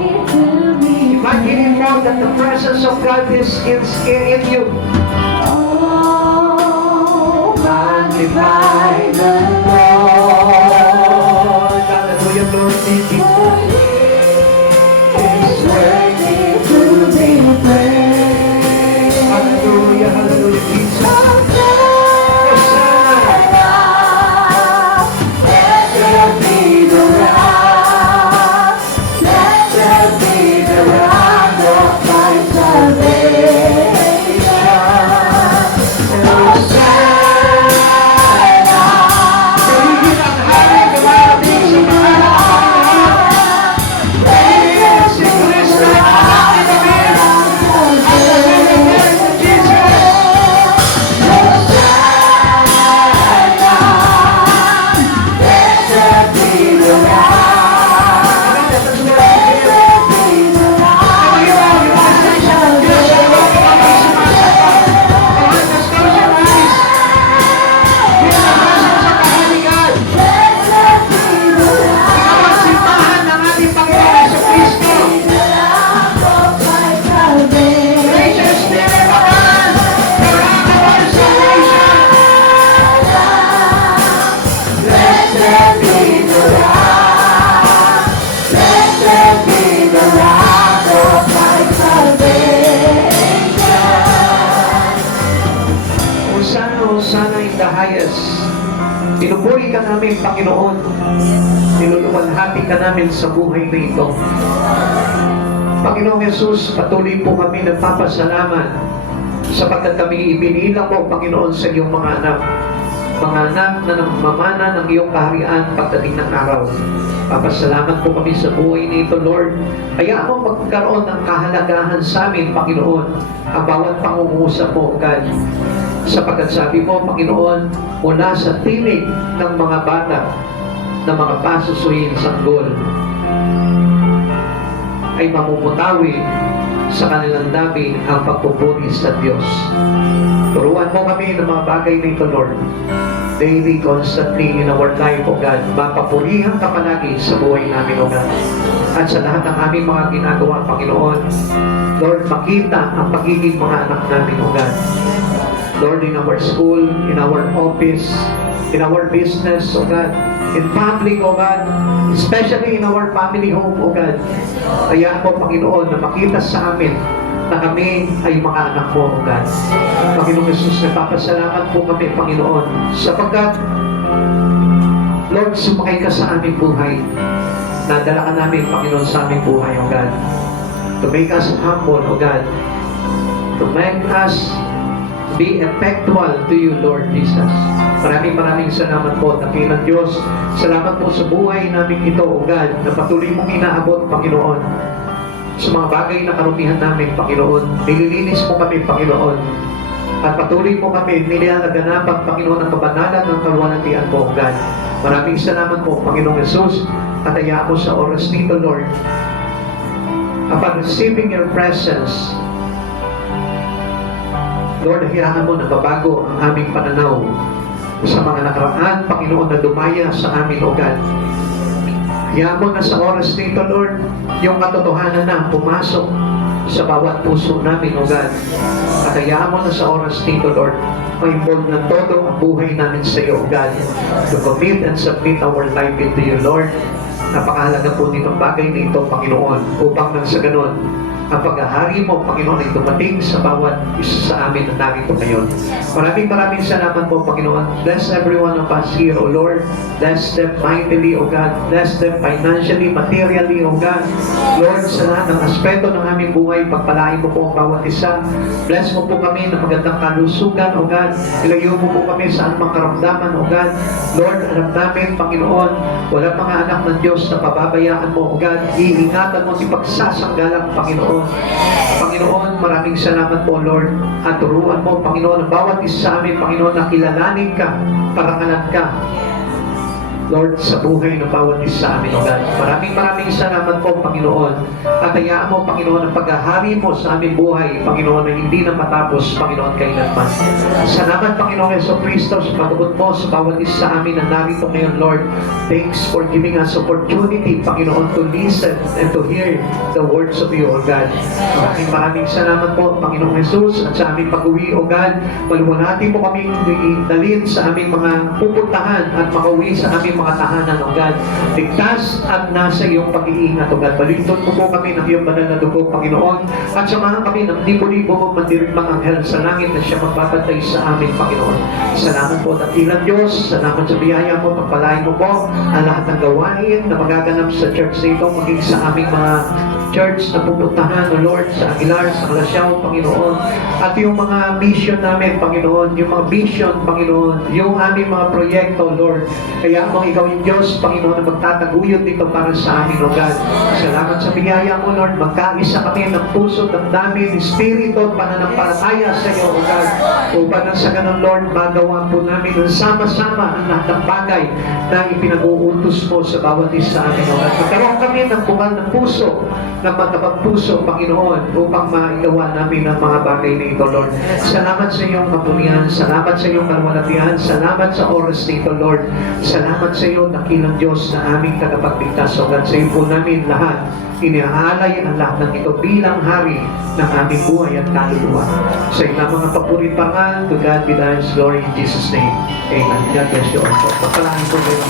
Imagine mo that the presence of God is in you. Magnify the Lord. Hallelujah, Lord. Thank you. He's worthy to be praised. Hallelujah, hallelujah, Jesus. in the highest. Pinupuri ka namin, Panginoon. Niluluwalhati ka namin sa buhay na ito. Panginoong Yesus, patuloy po kami nagpapasalamat sapagkat kami ibinilang mo, Panginoon, sa iyong mga anak. Mga anak na nagmamana ng iyong kaharian pagdating ng araw. Papasalamat po kami sa buhay nito, Lord. Kaya mo magkaroon ng kahalagahan sa amin, Panginoon, ang bawat pangungusap mo, God. Sapagkat sabi mo, Panginoon, mula sa tinig ng mga bata na mga pasusuin sanggol ay mamumutawi sa kanilang dami ang pagpupuri sa Diyos. Turuan mo kami ng mga bagay nito, Lord. Daily, constantly in our life, O God. Mapapurihan ka palagi sa buhay namin, O God. At sa lahat ng aming mga ginagawa, Panginoon, Lord, makita ang pagiging mga anak namin, O God. Lord, in our school, in our office, in our business, O God, in public, O God, especially in our family home, O God. Kaya po, Panginoon, na makita sa amin na kami ay mga anak mo, O God. Panginoon Jesus, nagpapasalamat po kami, Panginoon, sapagkat, Lord, sumakay ka sa aming buhay. Nadala ka namin, Panginoon, sa aming buhay, O God. To make us humble, O God. To make us be effectual to you, Lord Jesus. Maraming salamat po, dakilang Diyos. Salamat po sa buhay namin ito, O God, na patuloy mong inaabot, Panginoon. Sa mga bagay na karumihan namin, Panginoon, nililinis mo kami, Panginoon. At patuloy mo kami, nilalaganapan, Panginoon, ang kabanalan ng kaluwalhatian mo, O God. Maraming salamat po, Panginoong Jesus. At hayaan mo sa oras nito, Lord, upon receiving your presence, Lord, hayaan mo na mabago ang aming pananaw sa mga nakaraan, Panginoon, na dumaya sa amin, O God. Hayaan mo na sa oras nito, Lord, yung katotohanan na pumasok sa bawat puso namin, O God. At hayaan mo na sa oras nito, Lord, ma-involve na todo ang buhay namin sa iyo, O God. To commit and submit our life into you, Lord. Napakahalaga po nitong bagay na ito, Panginoon, upang nang sa ganun, ang paghahari mo, Panginoon, ay dumating sa bawat isa sa amin na narito ngayon. Maraming salamat po, Panginoon. Bless every one of us here, O Lord. Bless them mightily, O God. Bless them financially, materially, O God. Lord, sa lahat ng aspeto ng aming buhay, pagpalain mo po ang bawat isa. Bless mo po kami ng magandang kalusugan, O God. Ilayo mo po kami sa anumang karamdaman, O God. Lord, alam namin, Panginoon, wala mga anak ng Diyos na pababayaan mo, O God. Iingatan mo si pagsasanggalang, Panginoon. Panginoon, maraming salamat po, Lord. At turuan mo, Panginoon, ang bawat isa sa amin, Panginoon, na kilalanin ka, parangalan ka, Lord, sa buhay ng bawat isa sa amin, O God. Maraming salamat po, Panginoon. At hayaan mo, Panginoon, ang paghahari mo sa aming buhay, Panginoon, na hindi na matapos, Panginoon, kailanman. Salamat, Panginoon Jesucristo, sa pagabot mo sa bawat isa sa amin na narito ngayon, Lord. Thanks for giving us opportunity, Panginoon, to listen and to hear the words of you, O God. Maraming salamat po, Panginoon Jesus, at sa aming pag-uwi, O God. Maluwalhati mo kami dalhin sa aming mga pupuntahan at makauwi sa aming mga tahanan, O God. Ligtas at nasa iyong pag-iingat, O God. Balintun mo po kami ng iyong banal na dugo, Panginoon. At samahan kami ng libo-libo mong mandirigmang anghel sa langit na siya magbabantay sa amin, Panginoon. Salamat po, dakilang Diyos. Salamat sa biyaya mo. Pagpalain mo po ang lahat ng gawain na magaganap sa church nito, maging sa aming mga church na pupuntahan, O Lord, sa Aguilar, sa Calasiao, Panginoon. At yung mga mission namin, Panginoon, yung mga vision, Panginoon, yung aming mga proyekto, Lord. Kaya mo ikaw yung Diyos, Panginoon, na magtataguyod dito para sa amin, O God. Salamat sa biyaya mo, Lord. Magkaisa kami ng puso, damdamin, espiritu, pananampalataya sa iyo, O God. Upang sa ganun, Lord, magawa po namin ng sama-sama ang lahat ng bagay na ipinag-uutos mo sa bawat isa sa amin, O God. Magkaroon kami ng bukal ng puso, ng matabang puso, Panginoon, upang maigawa namin ang mga bagay na ito, Lord. Salamat sa iyong kapurihan, salamat sa iyong kaluwalhatian, salamat sa oras nito, Lord. Salamat sa iyo, dakilang Diyos, na aming tagapagligtas, O God. Sa iyo po namin lahat, iniaalay ang lahat ng ito bilang hari ng aming buhay at kaluluwa. Sa iyo na mga papurit pangal, to God be the glory in Jesus' name. Amen. God bless you all. Pagpalain po kayo.